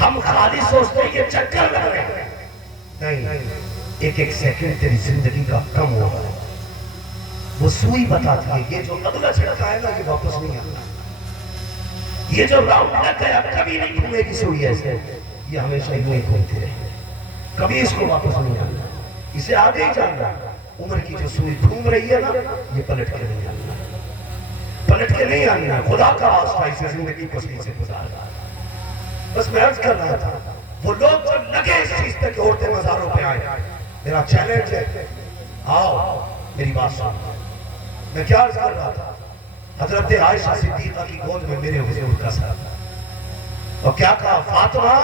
ہم خالی سوچتے ہیں یہ چکر لگ رہے ہیں. نہیں، ایک ایک سیکنڈ تیری زندگی کا کم ہو رہا ہے. وہ سوئی بتاتی ہے یہ جو اگلا چھڑکا ہے نا یہ واپس نہیں آتا. یہ جو راؤنڈ لگ گیا کبھی نہیں گھومے گی سوئی ایسے، یہ ہمیشہ یوں ہی گھومتے رہے، کبھی اس کو واپس نہیں آنا. اسے آگے ہی جانا. عمر کی جو سوئی گھوم رہی ہے نا یہ پلٹ کے نہیں آنا، پلٹ کے نہیں آنا. خدا کا واسطہ اسے زندگی کو صحیح سے گزارنا. بس میں عرض کر رہا تھا وہ لوگ جو لگے اس چیز پہ کہ عورتیں مزاروں پہ آئیں، میرا چیلنج ہے آؤ میری بات سن. میں کیا عرض کر رہا تھا؟ حضرت عائشہ صدیقہ کی گود میں میرے حضور کا سر تھا اور کیا کہا فاطمہ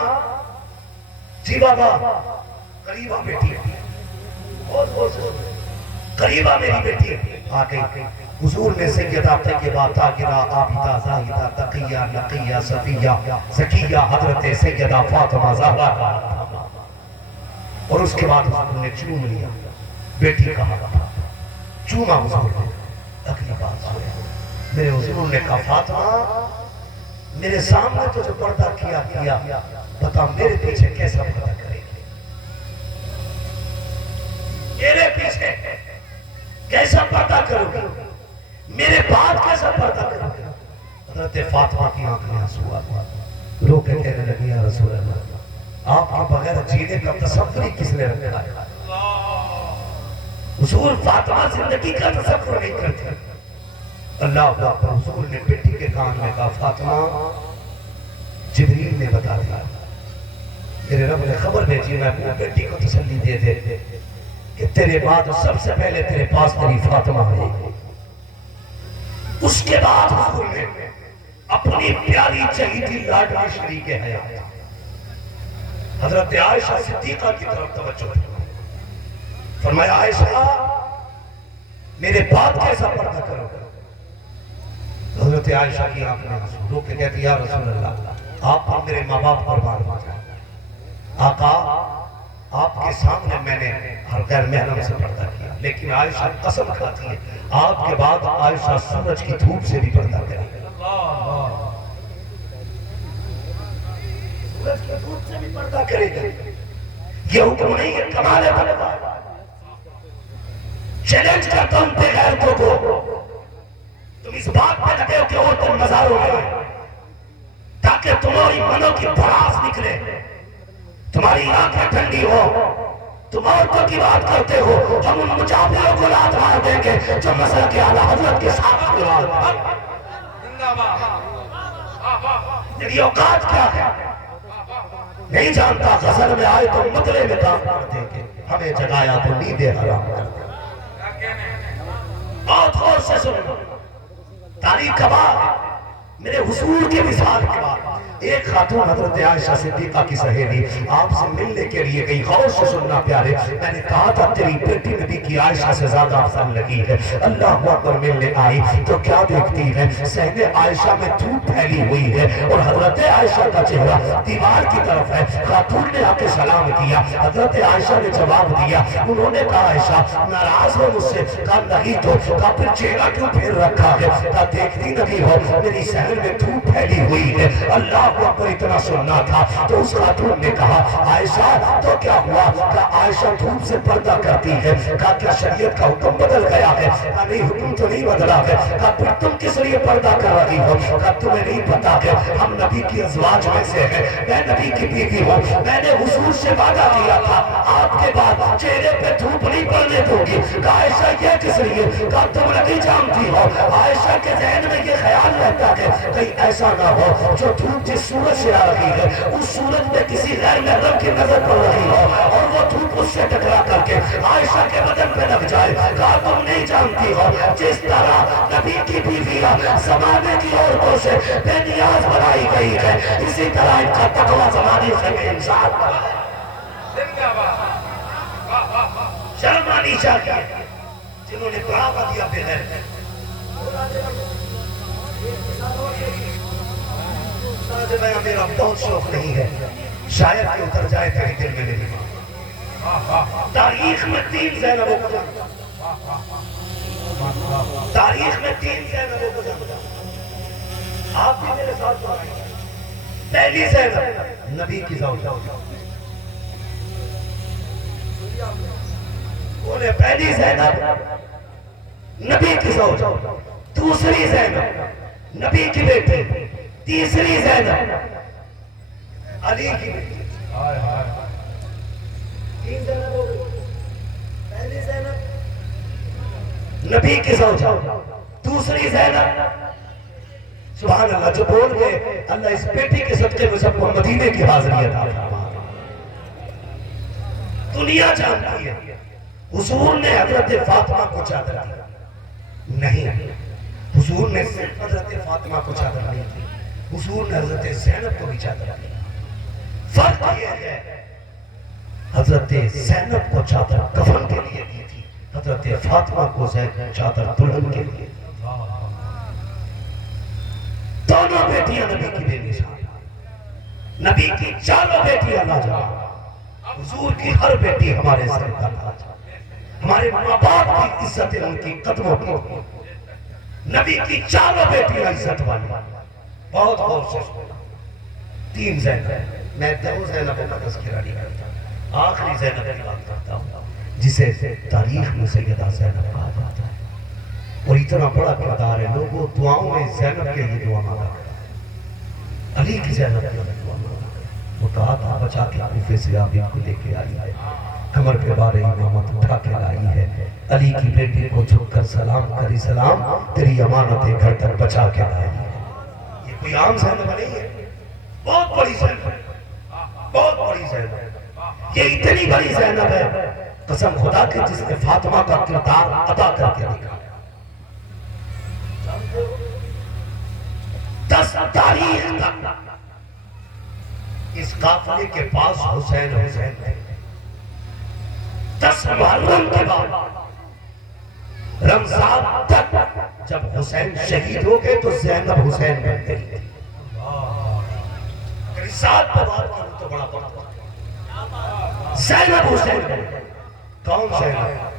جی بابا قریبہ بیٹی ہے، قریبہ میری بیٹی ہے. آ گئی حضور نے سیدہ طیبہ طاہرہ عابدہ زاہدہ تقیہ نقیہ صفیہ زکیہ حضرت سیدہ فاطمہ زہرا کا، اور اس کے بعد حضور نے چوم لیا. بیٹی کہا چوما حضور نے. اگلی بات سویا میرے حضور نے کہا فاطمہ میرے سامنے تو جو پردہ کیا بتا میرے پیچھے کیسا پردہ کرے گی؟ میرے پیچھے کیسا پردہ کرو گی؟ میرے بعد کیسا پردہ کرو گی؟ حضرت فاطمہ کی آنکھ میں آنسو آ گیا، رو کے کہنے لگی یا رسول اللہ آپ کے بغیر جینے کا تصور ہی کس نے رکھا ہے؟ حضور فاطمہ زندگی کا تصور نہیں کرتے. اللہ اکبر. حضور نے بیٹی کے کان میں کہا فاطمہ جبریل نے بتا دیا، میرے رب نے خبر بھیجی میں اپنی بیٹی کو تسلی دے دے کہ تیرے بعد سب سے پہلے تیرے پاس تیری فاطمہ آئے گی. اس کے بعد حضور نے اپنی پیاری چہیتی لاڈلی شریک حیات حضرت عائشہ صدیقہ کی طرف توجہ کی. فرمایا عائشہ میرے بعد کیسا پردہ کرو گے؟ حضرت عائشہ کی آنکھ میں آنسو، رو کے کہتی یا رسول اللہ آپ پر میرے ماں باپ قربان ہو جائیں. آقا آپ کے سامنے میں نے ہر غیر محرم سے پردہ کیا، لیکن عائشہ قسم کھاتی ہے آپ کے بعد عائشہ سورج کی دھوپ سے بھی پردہ کرے گی. سورج کی دھوپ سے بھی پردہ کرے گی. یہ حکم نہیں ہے، کمال ہے. چیلنج کرتا ہوں بے غیرتوں کو، تم اس بات پہ لگے ہو کہ عورتیں مزاروں میں آئیں تاکہ تمہاری منوں کی بھڑاس نکلے، تمہاری آنکھیں ٹھنڈی ہو. تم عورتوں کی بات کرتے ہو، ہم ان مجاہدوں کو لات مار دیں گے جو مسئلہ کے اعلیٰ حضرت کے ساتھ دیوار تیری اوقات کیا ہے نہیں جانتا. غزل میں آئے تو مطلع میں داغ مار دیں گے، ہمیں جگایا تو نیندیں حرام کر دیں. بہت غور سے سنو، تاریخ کا بعد میرے حضور کے وصال کے بعد ایک خاتون حضرت عائشہ صدیقہ کی سہیلی آپ سے ملنے کے لیے گئی. غور سے سننا پیارے, میں نے کہا تھا تیری بیٹی نبی کی عائشہ سے زیادہ افضل لگی ہے. اللہ اکبر, ملنے آئی تو کیا دیکھتی ہے, صحن عائشہ میں دھوپ پھیلی ہوئی ہے اور حضرت عائشہ کا چہرہ دیوار کی طرف ہے. خاتون نے آ کے سلام کیا, حضرت عائشہ نے جواب دیا. انہوں نے کہا عائشہ ناراض ہو مجھ سے؟ کہا نہیں تو. کہا پھر چہرہ کیوں پھیر رکھا ہے؟ کہا دیکھتی نہیں ہو میری صحن میں دھوپ پھیلی ہوئی ہے. اللہ اکبر, اتنا سننا تھا تو اس خاتون نے کہا عائشہ تو کیا ہوا؟ کہا عائشہ دھوپ سے پردہ کرتی ہے. کہا کیا شریعت کا حکم بدل گیا ہے؟ کہا نہیں, حکم تو نہیں بدلا ہے. کہا پھر تم کس لیے پردہ کر رہی ہو؟ کہا تمہیں نہیں پتا ہے ہم نبی کی ازواج میں سے ہیں, میں نبی کی بیوی ہوں. میں نے حضور سے وعدہ کیا تھا آپ کے بعد چہرے پہ دھوپ نہیں پڑنے دوں گی. کہا عائشہ یہ کس لیے؟ کہا تم نہیں جانتی ہو. عائشہ کے ذہن میں یہ خیال رہتا ہے کہیں ایسا نہ ہو جو دھوپ جس سورج سے آ رہی ہے اس سورج میں کسی غیر محرم کی نظر پڑ رہی ہو اور وہ دھوپ اس سے ٹکرا کر کے عائشہ کے بدن پہ لگ جائے. کہا تم نہیں جانتی ہو جس طرح نبی کی بیویاں زمانے کی عورتوں سے بے نیاز بنائی گئی ہے, اسی طرح ان کا تقویٰ زمانے سے بے انصاف بنا ہے. شرم آنی چاہیے جنہوں نے بڑھاوا دیا بغیر. میرا بہت شوق نہیں ہے شاید کہ اتر جائے تیرے دل میں نہیں. تاریخ میں 3 زینبوں کو جانتا, تاریخ میں 3 زینبوں کو جانتا. آپ بھی میرے ساتھ پڑھائیں. پہلی زینب نبی کی زوجہ, بولے پہلی زینب نبی کی زوجہ, دوسری زینب نبی کی بیٹی, تیسری زینب علی کی بیٹی. تین زینب ہو گئی. پہلی زینب نبی کی زوجہ, دوسری زینب. سبحان اللہ, جو بول گئے اللہ اس بیٹی کے صدقے میں سب کو مدینے کی حاضری عطا فرما. دنیا جانتی ہے حضور نے حضرت فاطمہ کو چادر دی نہیں, حضور نے صرف حضرت فاطمہ کو چادر نہیں دی, حضور نے حضرت زینب کو بھی چادر دی. فرق یہ ہے حضرت زینب کو چادر کفن کے لیے دی تھی, حضرت فاطمہ کو چادر دلہن کے لیے. دونوں بیٹیاں نبی کی بے مثال, نبی کی چاروں بیٹیاں لاجواب. حضور کی ہر بیٹی ہمارے سر کا تاج, ہمارے ماں باپ کی عزت ان کی قدموں کی. نبی کی چاروں بیٹیاں عزت والی. بہت غور سے 3 زینب, میں 2 زینبوں کا تذکرہ نہیں کرتا, آخری زینب کی بات کرتا ہوں جسے تاریخ میں سیدہ زینب کہا جاتا ہے. اور اتنا بڑا کردار ہے, لوگوں دعاؤں میں زینب کے لیے دعا مانگا کرتا, علی کی زینب کے لیے دعا مانگا. وہ کہا تھا بچا کے کوفے سے آپ کو لے کے آئی ہے, کمر پہ بار امامت اٹھا کے لائی ہے. علی کی بیٹی کو جھک کر سلام کری, سلام تیری امانتیں گھر تک بچا کے لائی ہے. یہ کوئی عام زینب نہیں ہے, بہت بڑی زینب ہے, بہت بڑی زینب ہے. یہ اتنی بڑی زینب ہے قسم خدا کی جس نے فاطمہ کا کردار ادا کر کے دکھایا. 10 تاریخ تک اس قافلے کے پاس حسین حسین تھے. 10 محرم کے بعد رمضان تک جب حسین شہید ہو گئے تو زینب حسین بن گئی. اگر اس ساتھ پر بات کروں تو بڑا بڑا زینب حسین بن گئی. کون زینب؟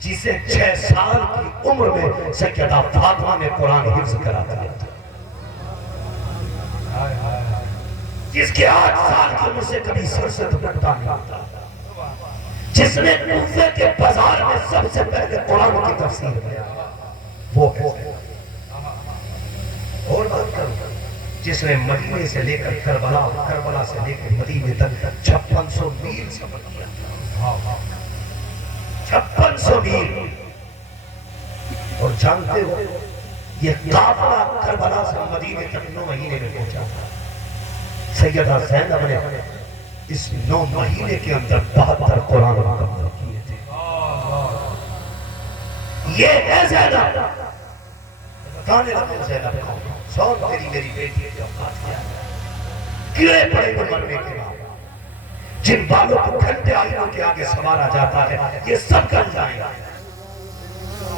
جسے 6 سال کی عمر میں سیدہ فاطمہ نے قرآن حفظ کرا دیا تھا, جس کے 8 سال کی عمر سے کبھی سر سے دپٹہ نہیں ہوتا, جس نے کوفے کے بازار میں سب سے پہلے قرآن کی تفسیر کیا, وہ ہے. اور بات کروں جس نے مدینے سے لے کر کربلا سے لے کر مدینے تک 5600 میل سفر کیا, 5600 میل. اور جانتے ہو یہ قافلہ کربلا سے مدینے تک 9 مہینے میں پہنچا تھا. سیدہ زینب نے اس 9 مہینے کے اندر 72 قرآن مکمل کیے تھے. یہ ہے زینب. بتانے لگے زینب کون, سون تیری میری بیٹی کے اوقات کیا ہے. کیڑے پڑے ہوئے مرنے کے بعد، جن بالوں کو گھنٹے آئینوں کے آگے سنوارا جاتا ہے، یہ سب گل جائیں گے۔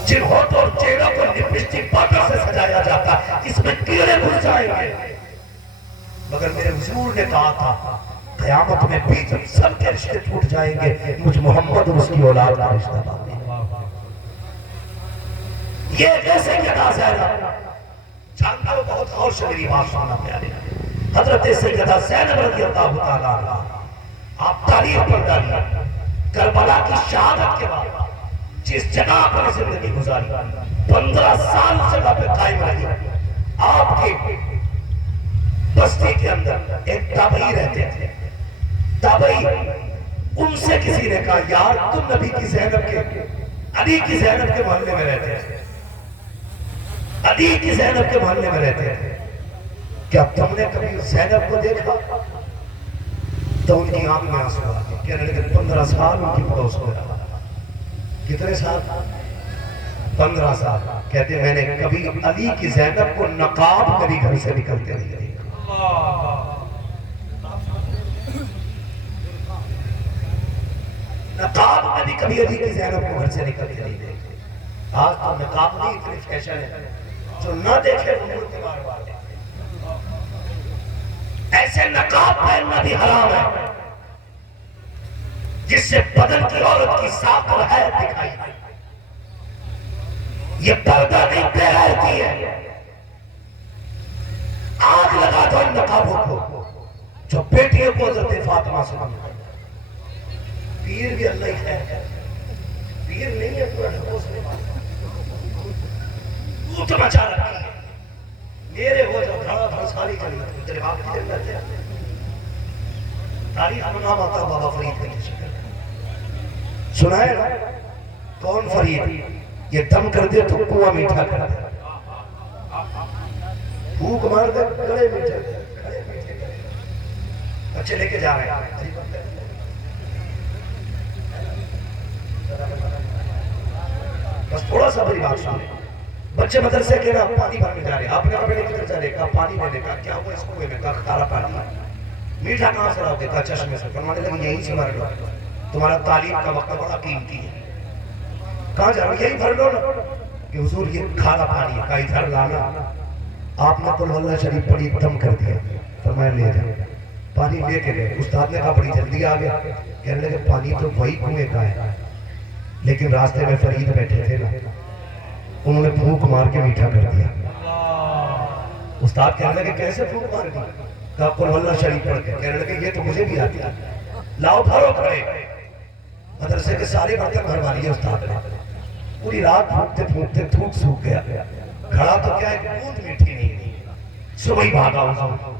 جن ہونٹوں اور چہروں کو لپسٹک پاؤڈر سے سجایا جاتا ہے، اس میں کیڑے گھس جائیں گے۔ مگر میرے حضور نے کہا تھا قیامت میں بھی جب سب کے رشتے ٹوٹ جائیں گے، مجھ محمد اور اس کی اولاد کا رشتہ باقی ہے۔ یہ کیسے سیدہ زینب، جانتا ہو بہت غور سے میری بات سننا پیارے، حضرت سیدہ زینب رضی اللہ تعالیٰ عنہ، آپ تاریخ پر ڈالیے، کربلا کی شہادت کے بعد جس جگہ پر زندگی گزاری 15 سال جگہ پہ قائم رہی، آپ کے بستی کے اندر ایک تابعی رہتے تھے۔ تابعی، ان سے کسی نے کہا یار تم نبی کی زینب کے، علی کی زینب کے محلے میں رہتے تھے، علی کی زینب کے محلے میں رہتے تھے، کیا تم نے کبھی زینب کو دیکھا؟ تو ان کی آنکھ میں آنسو آ گئے، کہنے لگے 15 سال ان کی پڑوس میں رہا۔ کتنے سال؟ 15 سال۔ کہتے میں نے کبھی علی کی زینب کو نقاب کبھی گھر سے نکلتے نہیں دیکھا۔ نقاب میں بھی کبھی علی کی زینب کو گھر سے نکلتے نہیں دیکھتے۔ آج تو نقاب نہیں اتنی فیشن ہے، جو نہ دیکھے وہ ملتے بار بار دیکھتے۔ ایسے نقاب پہننا بھی حرام ہے جس سے بدن کی عورت کی ساکھ اور حیرت دکھائی دے۔ یہ پردہ نہیں بے غیرتی ہے۔ آگ لگا دو ان نقابوں کو جو بیٹیوں کو حضرت فاطمہ سے بنائی۔ پیر بھی اللہ ہی خیر ہے، پیر نہیں ہے پورا ڈھکوس میں تو مچا رکھی ہے۔ میرے ہو جب دھڑا دھڑ ساری جنت تیرے باپ کی جنت ہے۔ تاریخ میں نام آتا بابا فرید کی شکل سنا ہے نا؟ کون فرید؟ یہ دم کر دے تو کنواں میٹھا کر دے، پھوک مار دے گڑے میٹھے کرے۔ بچے لے کے جا رہے ہیں، بس تھوڑا سا بڑی بات سنے۔ بچے مدرسے کے نا پانی بھرنے جا رہے ہیں، آپ نے کہا بیٹے کدھر جا رہے؟ کہا پانی لینے کا۔ کیا ہوا اس کنویں میں؟ کہا کھارا پانی۔ میٹھا کہاں سے لاؤگے؟ کہا چشمے سے۔ فرمانے لگے یہیں سے بھر لو، تمہارا تعلیم کا وقت بڑا قیمتی ہے۔ کہاں جا رہا ہوں؟ یہی بھر لو نا۔ کہ حضور یہ کھارا پانی ہے۔ کہا ادھر لانا۔ آپ نے قل واللہ شریف پڑھی، دم کر دیا، فرمایا لے جا۔ پانی لے کے گئے، استاد نے کہا بڑی جلدی آ گیا۔ کہنے لگے پانی تو وہی کنویں کا ہے، لیکن راستے میں فرید بیٹھے تھے نا، انہوں نے پھونک مار کے میٹھا کر دیا۔ استاد کہنے لگے کیسے پھونک مار دی؟ کہا قل واللہ شریف پڑھ کے۔ کہنے لگے یہ تو مجھے بھی آتی ہے، لاؤ بھرو کھڑے۔ مدرسے کے سارے برتن بھروا لیے استاد نے۔ پوری رات پھونکتے پھونکتے تھوک سوکھ گیا، کھڑا تو کیا ایک بوند میٹھی نہیں تھی۔ صبح ہی بھاگا حضور،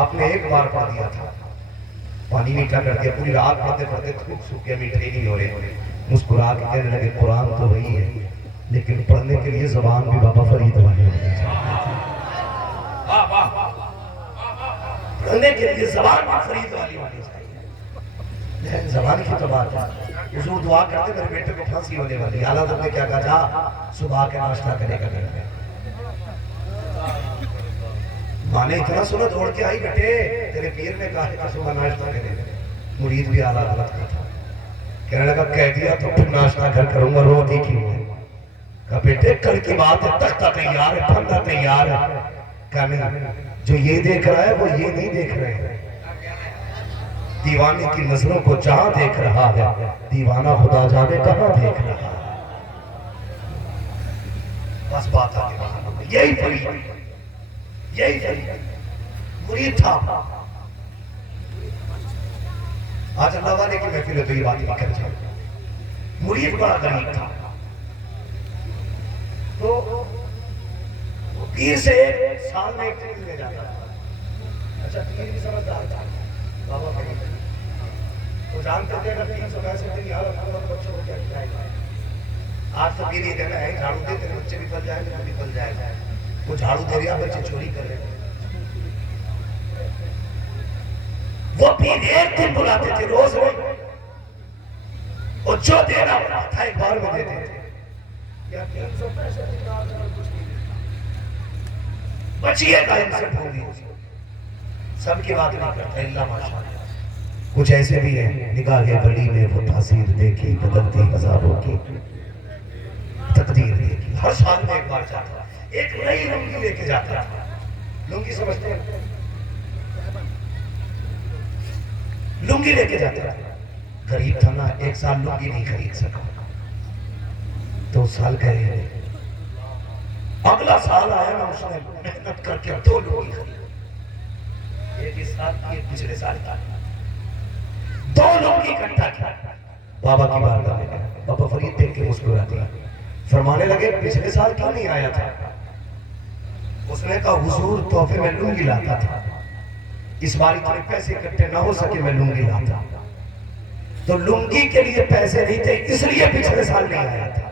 آپ نے ایک بار پڑھ دیا تھا، پانی میٹھا کر دیا۔ پوری رات پڑھتے پڑھتے تھوک سوکھ گیا، میٹھے نہیں ہو رہے۔ مسکرا کے کہنے لگے قرآن تو وہی ہے، لیکن پڑھنے کے لیے زبان بھی بابا فرید والی ہونی چاہیے۔ پڑھنے کے لیے زبان بھی فرید والی ہونی چاہیے۔ زبان کی تو بات ہے۔ حضور دعا کرتے میرے بیٹے کو پھانسی ہونے والی۔ اعلیٰ حضرت نے کیا کہا؟ جا صبح کے ناشتہ کرے گا گھر میں۔ ماں نے اتنا سنا دوڑ کے آئی، بیٹے تیرے پیر نے کہا کہ صبح ناشتہ کرے گا۔ مرید بھی اعلیٰ حضرت کا تھا، کہنے لگا کہہ دیا تو پھر ناشتہ گھر کروں گا، روتی کیوں ہے؟ کہا بیٹے کل کی بات ہے، تختہ تیار ہے، پھندا تیار ہے۔ کہا نہیں، جو یہ دیکھ رہا ہے وہ یہ نہیں دیکھ رہے ہیں۔ دیوانے کی نظروں کو جہاں دیکھ رہا ہے، دیوانہ خدا جانے کہاں دیکھ رہا ہے۔ بس بات آگے بڑھا، یہی فرید، یہی فرید مرید تھا۔ آج اللہ والے کی محفل ہے تو یہ بات نہیں کر جائے۔ مرید بڑا غریب تھا، تو پیر سے ایک سال میں ایک چیز لے جاتا تھا۔ اچھا پیر بھی سمجھدار تھا، بابا فرید تو جانتے تھے اگر 300 پیسے دیں یار اپنا بچوں کو کیا کھلائے گا۔ آج تو پیر یہ کہنا ہے جھاڑو دے تیرے بچے بھی پل جائے گا، بھی پل جائے گا۔ وہ جھاڑو دے رہا بچے چوری کر رہے ہیں۔ وہ پیر ایک دن بلاتے تھے، روز نہیں، اور جو دینا تھا ایک بار میں دیتے تھے۔ یا 300 پیسے بچیے گا ان سے بھولی، سب کی بات نہیں کرتا اللہ ماشاءاللہ. کچھ ایسے بھی ہیں نگاہ ولی میں وہ تاثیر دیکھی بدلتی ہزاروں کی تقدیر دیکھی. ہر سال میں ایک بار جاتا ایک نئی لنگی لے کے جاتا تھا. لنگی سمجھتے ہیں؟ لنگی لے کے جاتا تھا. غریب تھا نا, ایک سال لنگی نہیں خرید سکا. 2 سال گئے, اگلا سال آیا نا اس نے محنت کر کے 2 لنگی خرید. ایک اس سال کی ایک پچھلے سال کا 2 لنگی اکٹھا کیا. بابا کی بارگاہ میں گیا. بابا فرید دیکھ کے مسکرا دیا. فرمانے لگے پچھلے سال کیوں نہیں آیا تھا؟ اس نے کہا حضور تحفے میں لنگی لاتا تھا, اس بار اتنے پیسے اکٹھے نہ ہو سکے میں لنگی لاتا. تو لنگی کے لیے پیسے نہیں تھے اس لیے پچھلے سال نہیں آیا تھا.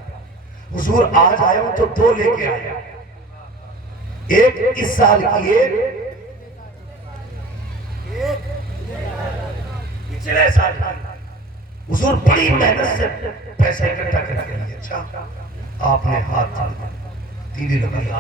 حضور آج آیا ہوں تو 2 لے کے آیا. ایک اس سال کی, ایک پچھلے سال کی. حضور بڑی محنت سے پیسے اکٹھا کر کے لیے. اچھا آپ نے ہاتھ تیلی لگی,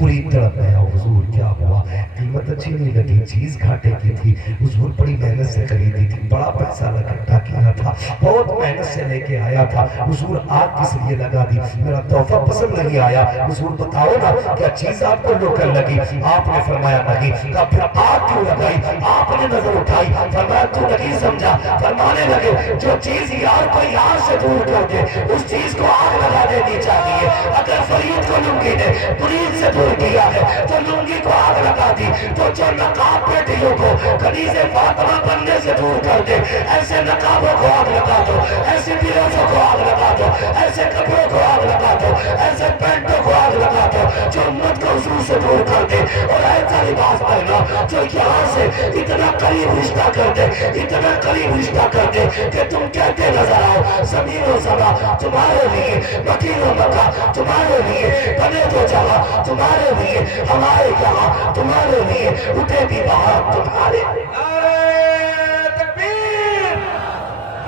مرید تڑپ گیا. حضور کیا ہوا؟ قیمت اچھی نہیں لگی, چیز گھاٹے کی تھی. حضور بڑی محنت سے خریدی تھی, بڑا پیسہ اکٹھا کیا تھا, بہت محنت سے لے کے آیا تھا. حضور آگ کس لیے لگا دی؟ میرا تحفہ پسند نہیں آیا. حضور بتاؤ نا کیا چیز آپ کو لوکل لگی؟ آپ نے فرمایا نہیں. کہا پھر آگ کیوں لگائی؟ آپ نے نظر اٹھائی, فرمایا تو نہیں سمجھا. فرمانے لگے جو چیز یار کو یار سے دور کر دے اس چیز کو آگ لگا دینی چاہیے. اگر فرید کو لنگی نے مرید سے دور کیا ہے تو لنگی کو آگ لگا دی, تو جو نقاب بیٹیوں کو کنیز فاطمہ بننے سے دور کر دے ایسے نقابوں کو آگ لگا دو, ایسے لباسوں کو آگ لگا دو, ایسے کپڑوں کو آگ لگا دو, ایسے پینٹوں کو آگ لگا دو جو امت کو حضور سے دور کر دے. اور ایسا لباس پہنا جو یہاں سے اتنا قریب رشتہ کر دے, اتنا قریب رشتہ کر دے کہ تم کہتے نظر آؤ زمین و زماں تمہارے لیے, مکین و مکہ تمہارے لیے, بنے تو جہاں تمہارے لیے, ہمارے یہاں تمہارے لیے, اٹھے بھی وہاں تمہارے لیے. نعرہ تکبیر,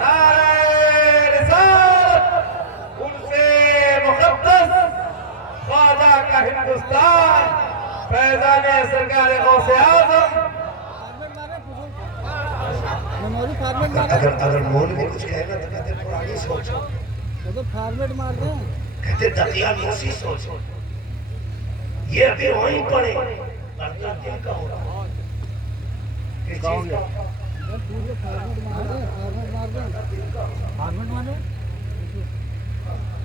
نعرہ رسالت, ان سے مقدس خواجہ کا ہندوستان, فیضان سرکار غوث اعظم. اگر مول بھی کچھ کہنا تو کہتے پرانی سوچو, کہتے دقیانوسی سوچو. یہ ابھی وہیں پڑے پردہ دل کا ہو رہا. کس چیز کا؟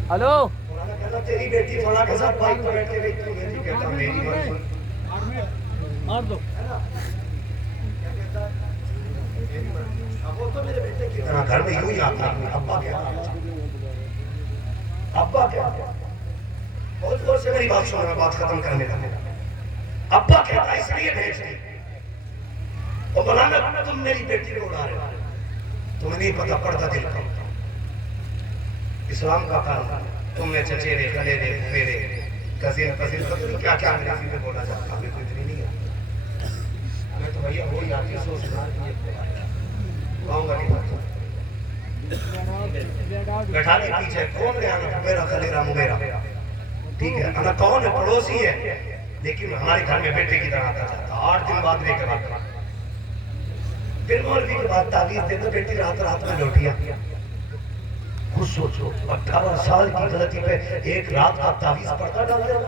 ہلو مولانا کہتا تیری بیٹی فلاں کے ساتھ بائک پر بیٹھ کے گئی, تو بیٹی کہتا میری بات سن. مار دو. وہ تو میرے بیٹے کی طرح گھر میں یوں ہی آتا ہے. ابا کیا ابا کیا بہت غور سے میری بات سنو, میں بات ختم کرنے لگا. ابا کہتا اس لیے بھیج دی. اور مولانا تم میری بیٹی کو اڑا رہے ہو, تمہیں نہیں پتا پڑتا دل کا اسلام کا کام. تم نے چچیرے کلیرے میرے کزن پزن کیا کیا انگریزی میں بولا جاتا, ہمیں تو اتنی نہیں آتی. ہمیں تو بھیا وہی آتی ہے سوچ کہوں گا نہیں پتا. بیٹھا نہیں پیچھے کون گیا نا میرا خلیرہ میرا, ٹھیک ہے انا کون ہے پڑوسی ہے لیکن ہمارے گھر میں بیٹے کی طرح آتا جاتا. 8 دن بعد لے کر آتا. پھر مولوی کے بعد تعویذ دیتا, بیٹی رات میں لوٹیا. خود سوچو 18 سال کی غلطی پہ ایک رات کا تعویذ پڑھتا ڈال دیا.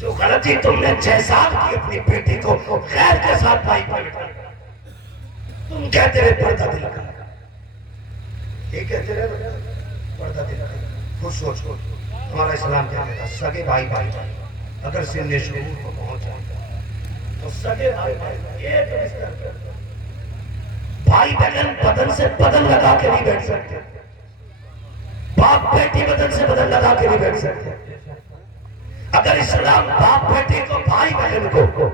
جو غلطی تم نے 6 سال کی اپنی بیٹی کو غیر کے ساتھ بھائی پر بٹھا, تم کہتے رہے پردہ دل کا, یہ کہتے رہے پردہ دل کا. خود سوچو ہمارا اسلام کیا کہتا, سگے بھائی بھائی اگر سن شعور کو پہنچ جائے تو سگے بھائی بھائی ایک بستر پر, بھائی بہن بدن سے بدن لگا کے نہیں بیٹھ سکتے, باپ بیٹی بدن سے بدن لگا کے نہیں بیٹھ سکتے. اگر اسلام باپ بیٹی کو بھائی بہن کو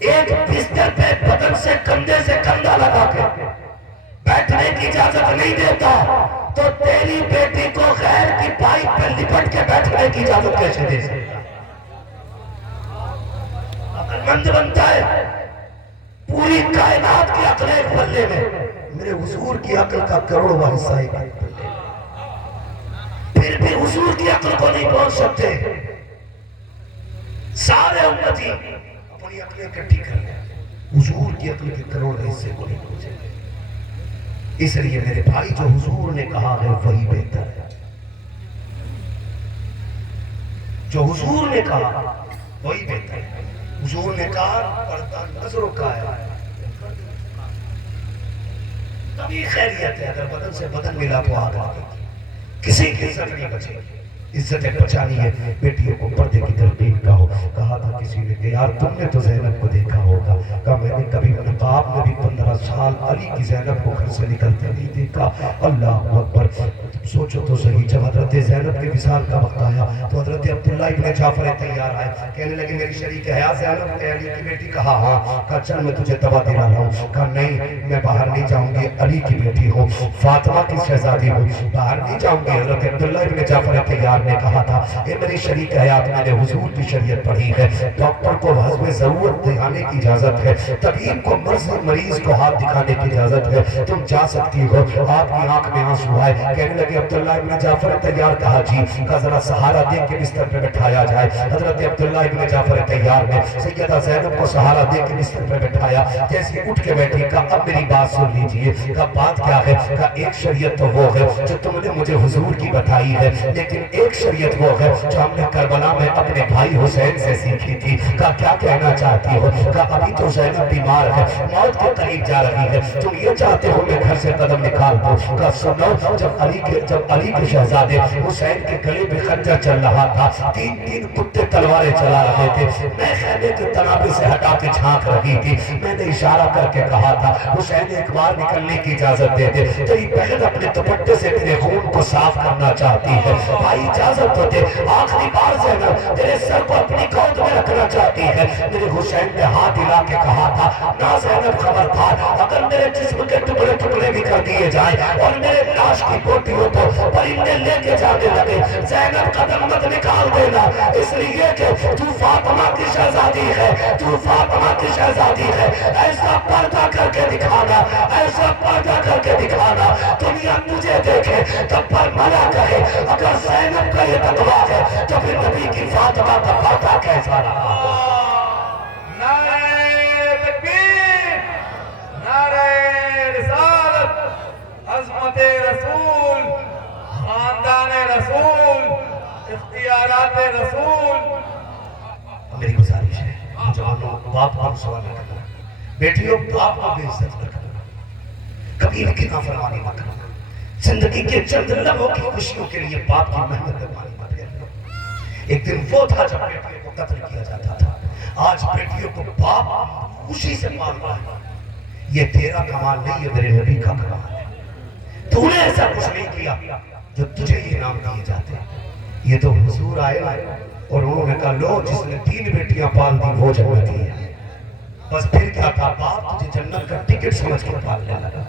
ایک بستر پہ بدن سے کندھے سے کندھا لگا کے بیٹھنے کی اجازت نہیں دیتا تو تیری بیٹی کو غیر کی بائک پہ لپٹ کے بیٹھنے کی اجازت کیسے دے سکتا؟ عقل مند بنتا ہے. پوری کائنات کی عقل ایک پلے میں, میرے حضور کی عقل کا کروڑواں حصہ ایک پلے میں, پھر بھی حضور کی عقل کو نہیں پہنچ سکتے. سارے امتی اپنی عقلیں اکٹھی کر لیں، حضور کی عقل کے کروڑ حصے کو نہیں پہنچے گے۔ اس لیے میرے بھائی جو حضور نے کہا ہے وہی بہتر ہے، جو حضور نے کہا وہی بہتر ہے۔ حضور نے کہا پردہ نظروں کا ہے، تبھی خیریت ہے، اگر بدن سے بدن ملا تو آگ لگے گی، کسی کی عزت نہیں بچے گی۔ عزتیں بچانی ہے، بیٹیوں کو پردے کی تربیت کا ہو۔ کہا تھا کسی نے کہ یار تم نے تو زینب کو دیکھا ہوگا، کہا میں نے کبھی نقاب میں بھی 15 سال علی کی زینب کو گھر سے نکلتے نہیں دیکھا۔ اللہ اکبر، سوچو تو صحیح، جب حضرت زینب کے وصال کا وقت آیا تو حضرت عبداللہ ابن جعفر تیار آئے، کہنے لگے میری شریک ہے زینب ہے علی کی بیٹی؟ کہا ہاں۔ کہا چل میں تجھے دوا دلا رہا ہوں۔ کہا نہیں میں باہر نہیں جاؤں گی، علی کی بیٹی ہوں، فاطمہ کی شہزادی ہوں، باہر نہیں جاؤں گی۔ حضرت عبداللہ ابن جعفر تیار نے کہا تھا اے میری شریک حیات، میں نے حضور کی شریعت پڑھی ہے، ڈاکٹر کو حسب ضرورت دکھانے کی اجازت ہے، طبیب کو مریض کو ہاتھ دکھانے کی اجازت ہے، تم جا سکتی ہو۔ آپ کی آنکھ میں آنسو آئے، کہنے لگے عبداللہ ابن جعفر تیار؟ کہا جی۔ کہا ذرا سہارا دے کے بستر پہ بٹھایا جائے۔ حضرت عبداللہ ابن جعفر تیار نے سیدہ زینب کو سہارا دے کے بستر پہ بٹھایا، جیسے اٹھ کے بیٹھی کہا اب میری بات سن لیجئے۔ کہا بات کیا ہے؟ کہا ایک شریعت تو وہ ہے جو تم نے مجھے حضور کی بتائی ہے، لیکن ایک شریعت وہ ہے جو ہم نے کربلا میں اپنے بھائی حسین سے سیکھی تھی۔ کہا کیا کہنا چاہتی ہو؟ کہا ابھی تو زینب بیمار ہے، موت کے قریب جا رہی ہے، تم یہ چاہتے ہو میں گھر سے قدم نکال دوں؟ کہا سنو، جب علی کے شہزادے حسین کے گلے میں خنجر چل رہا تھا، تین کتے تلواریں چلا رہے تھے، میں خیمے کے تنابے سے ہٹا کے جھانک رہی تھی، میں نے اشارہ کر کے کہا تھا حسین ایک بار نکلنے کی اجازت دے دے، تیری بہن اپنے دوپٹے سے تیرے خون کو صاف کرنا چاہتی ہے، بھائی اجازت تو دے، آخری بار زینب تیرے سر کو اپنی گود میں رکھنا چاہتی ہے۔ میرے حسین نے ہاتھ ہلا کے کہا تھا نا زینب خبردار، اگر میرے جسم کے ٹکڑے ٹکڑے بھی کر دیے جائیں اور میرے لاش کی بوٹیوں کو پرندے لے کے جانے لگے، زینب قدم مت نکال دینا، اس لیے کہ تو فاطمہ کی شہزادی ہے، تو فاطمہ کی شہزادی ہے، ایسا پردہ کر کے دکھانا، ایسا پردہ کر کے دکھانا، دنیا تجھے دیکھے تب پر منا کہے اگر زینب کا یہ تقویٰ ہے تو پھر نبی کی فاطمہ کا پردہ کیسا رہا؟ نعرہ تکبیر، نعرہ رسالت، عظمت رسول، خاندان رسول، اختیارات رسول۔ میری گزارش ہے جوانوں، باپ کو سوال نہ کرنا، بیٹیوں باپ کو بے عزت نہ کرنا، کبھی ان کی نافرمانی نہ کرنا، زندگی کے چند لمحوں کی خوشیوں کے لیے باپ کی محنت میں پانی مت پھیرنا۔ ایک دن وہ تھا جب بیٹیوں کو قتل کیا جاتا تھا، آج بیٹیوں کو باپ خوشی سے پال رہا ہے۔ یہ تیرا کمال نہیں، یہ میرے نبی کا کمال ہے۔ تو نے ایسا کچھ نہیں کیا جو تجھے یہ نام دیے جاتے، یہ تو حضور آئے اور انہوں نے کہا لو جس نے 3 بیٹیاں پال دی وہ جنتی ہے۔ بس پھر کیا تھا، باپ تجھے جنت کا ٹکٹ سمجھ کے پالنے لگا۔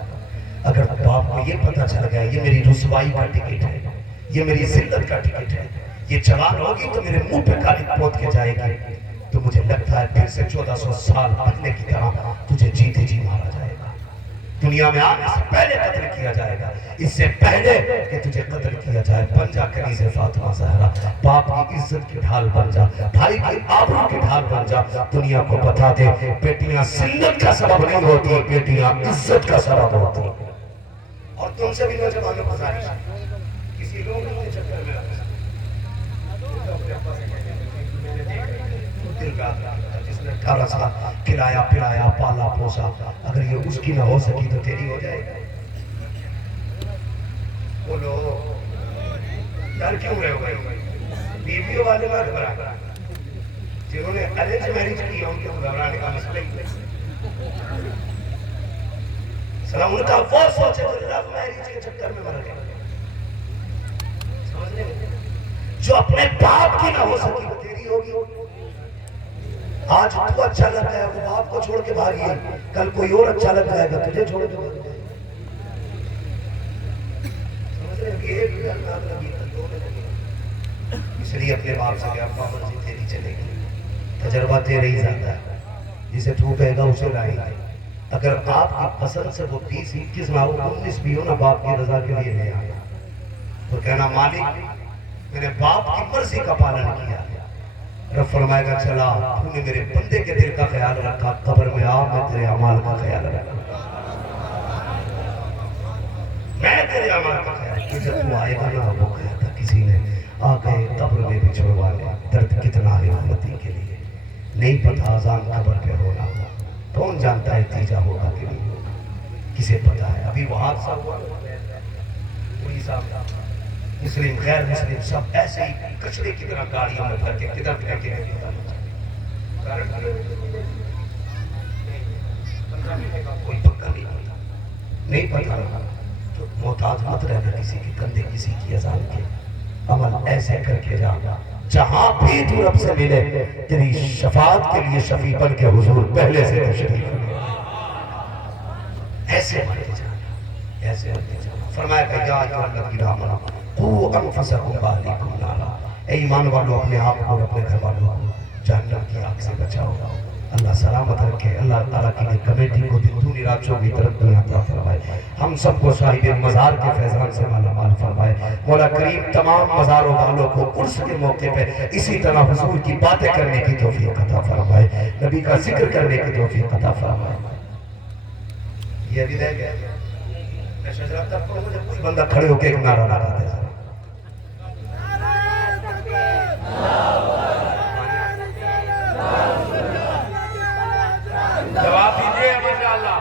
اگر باپ کو یہ پتہ چل گیا یہ میری رسوائی کا ٹکٹ ہے، یہ میری ذلت کا ٹکٹ ہے، یہ جوان ہوگی تو میرے منہ پہ کالی پوت کے جائے گی، تو مجھے لگتا ہے پھر سے 1400 سال پہلے کی طرح تجھے جیتے جی مارا جائے گا، دنیا میں آنے سے پہلے قتل کیا جائے گا، اس سے پہلے کہ تجھے قتل کیا جائے۔ بن جا کنیز فاطمہ زہرا، باپ کی عزت کی ڈھال بن جا، بھائی کی آبرو کی ڈھال بن جا۔ دنیا کو بتا دے بیٹیاں ذلت کا سبب نہیں ہوتی، بیٹیاں عزت کا سبب ہوتی۔ اور تم سے بھی نوجوانوں کو گزارش ہے، کسی لوگ کے چکر میں دل کا جس نے 18 سال کھلایا پلایا پالا پوسا، اگر یہ اس کی نہ ہو سکی تو تیری ہو جائے گی۔ بولو ڈر کیوں رہے ہو بھائی؟ بیویوں والے نہ گھبرا، جنہوں نے ارینج میرج کی ان کے گھبرانے کا مسئلہ ہی نہیں۔ سلام ان کا وہ سوچے تو لو میرج کے چکر میں مر گئے، سمجھنے میں جو اپنے باپ کی نہ ہو سکی وہ تیری ہوگی۔ آج تو اچھا لگ رہا ہے وہ باپ کو چھوڑ کے بھاگی ہے، کل کوئی اور اچھا لگ جائے گا تجھے چھوڑ کے بھاگ جائے گا۔ سمجھ رہے ہیں کہ ایک بھی اللہ نبی دو میں لگے، اس لیے اپنے باپ سے کہ ابا مرضی تیری چلے گی، تجربہ تیرے ہی زیادہ ہے، جسے تو کہے گا اسے لائیں گے۔ اگر آپ کی پسند سے وہ 20 21 نہ ہو 19 بھی ہو نا، باپ کی رضا کے لیے لے آنا تو کہنا مالک میں نے باپ کی مرضی کا پالن کیا ہے، رب فرمائے گا چلا تو نے میرے بندے کے دل کا خیال رکھا، قبر میں آ میں تیرے اعمال کا خیال رکھا، میں تیرے اعمال کا خیال رکھا۔ جب تو آئے گا نا، وہ کہا تھا کسی نے آ گئے قبر میں بھی چھوڑوا لے، درد کتنا ہے امتی کے لیے، نہیں پتا آزان قبر پہ ہونا ہوگا، کون جانتا ہے نتیجہ ہوگا کہ نہیں ہوگا، کسے پتا ہے۔ ابھی وہ حادثہ ہوا پولیس صاحب مسلم غیر مسلم سب ایسے ہی کچڑے کی طرح گاڑیوں میں بھر کے کدھر پھینکے گئے، کوئی پکا نہیں پتا، نہیں پتا تو محتاج مت رہنا کسی کے کندھے، کسی کی اذان کے، عمل ایسے کر کے جا جہاں بھی تو رب سے ملے تیری شفاعت کے لیے شفیع بن کے حضور پہلے سے تشریف لے، ایسے بنتے جانا، ایسے بنتے جانا۔ فرمایا کہ یا ایھا الذین آمنوا قوا انفسکم واہلیکم نارا، اے ایمان والو اپنے آپ کو اور اپنے گھر والوں کو جہنم کی آگ سے بچاؤ۔ اللہ سلامت رکھے، اللہ تعالیٰ کی کمیٹی کو دنیا راتوں کی ترقی عطا فرمائے، ہم سب کو صاحب مزار کے فیضان سے مالا مال فرمائے۔ مولا کریم تمام مزاروں والوں کو عرس کے موقع پہ اسی طرح حضور کی باتیں کرنے کی توفیق عطا فرمائے، نبی کا ذکر کرنے کی توفیق عطا فرمائے۔ یہ بھی رہ گیا میں شجرات تک پڑھوں، جب کوئی بندہ کھڑے ہو کے ایک نعرہ لگا دے۔ جواب دیجئے ماشاءاللہ۔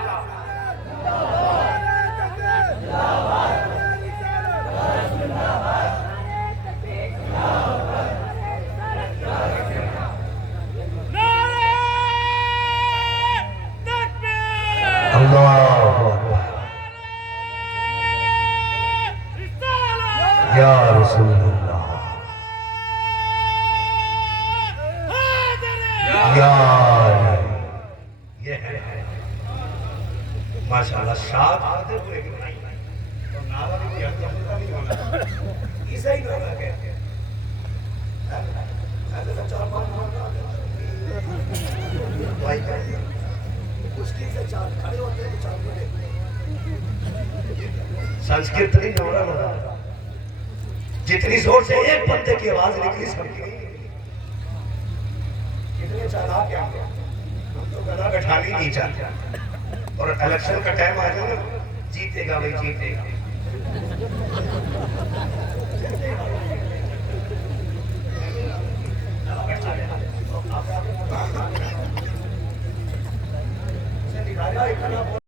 یا رسول اللہ، یا یہ ہے ماشاءاللہ شاد آدھے ہوئے کہ نہیں تو نعرہ بھی کیا تو نہیں ہونا اسے ہی نعرہ کہتے ہیں ایسے تو چار پانچ بھائی کہتے ہیں مشکل سے چار کھڑے ہوتے ہیں چار بڑے سنسکرت نہیں نعرہ لگا، جتنی زور سے ایک بندے کی آواز نکلی سب کی کتنے چالاک کیا ہم تو گلا بٹھانی نہیں چاہتے، اور الیکشن کا ٹائم آ جائے نا جیتے گا بھائی جیتے گا،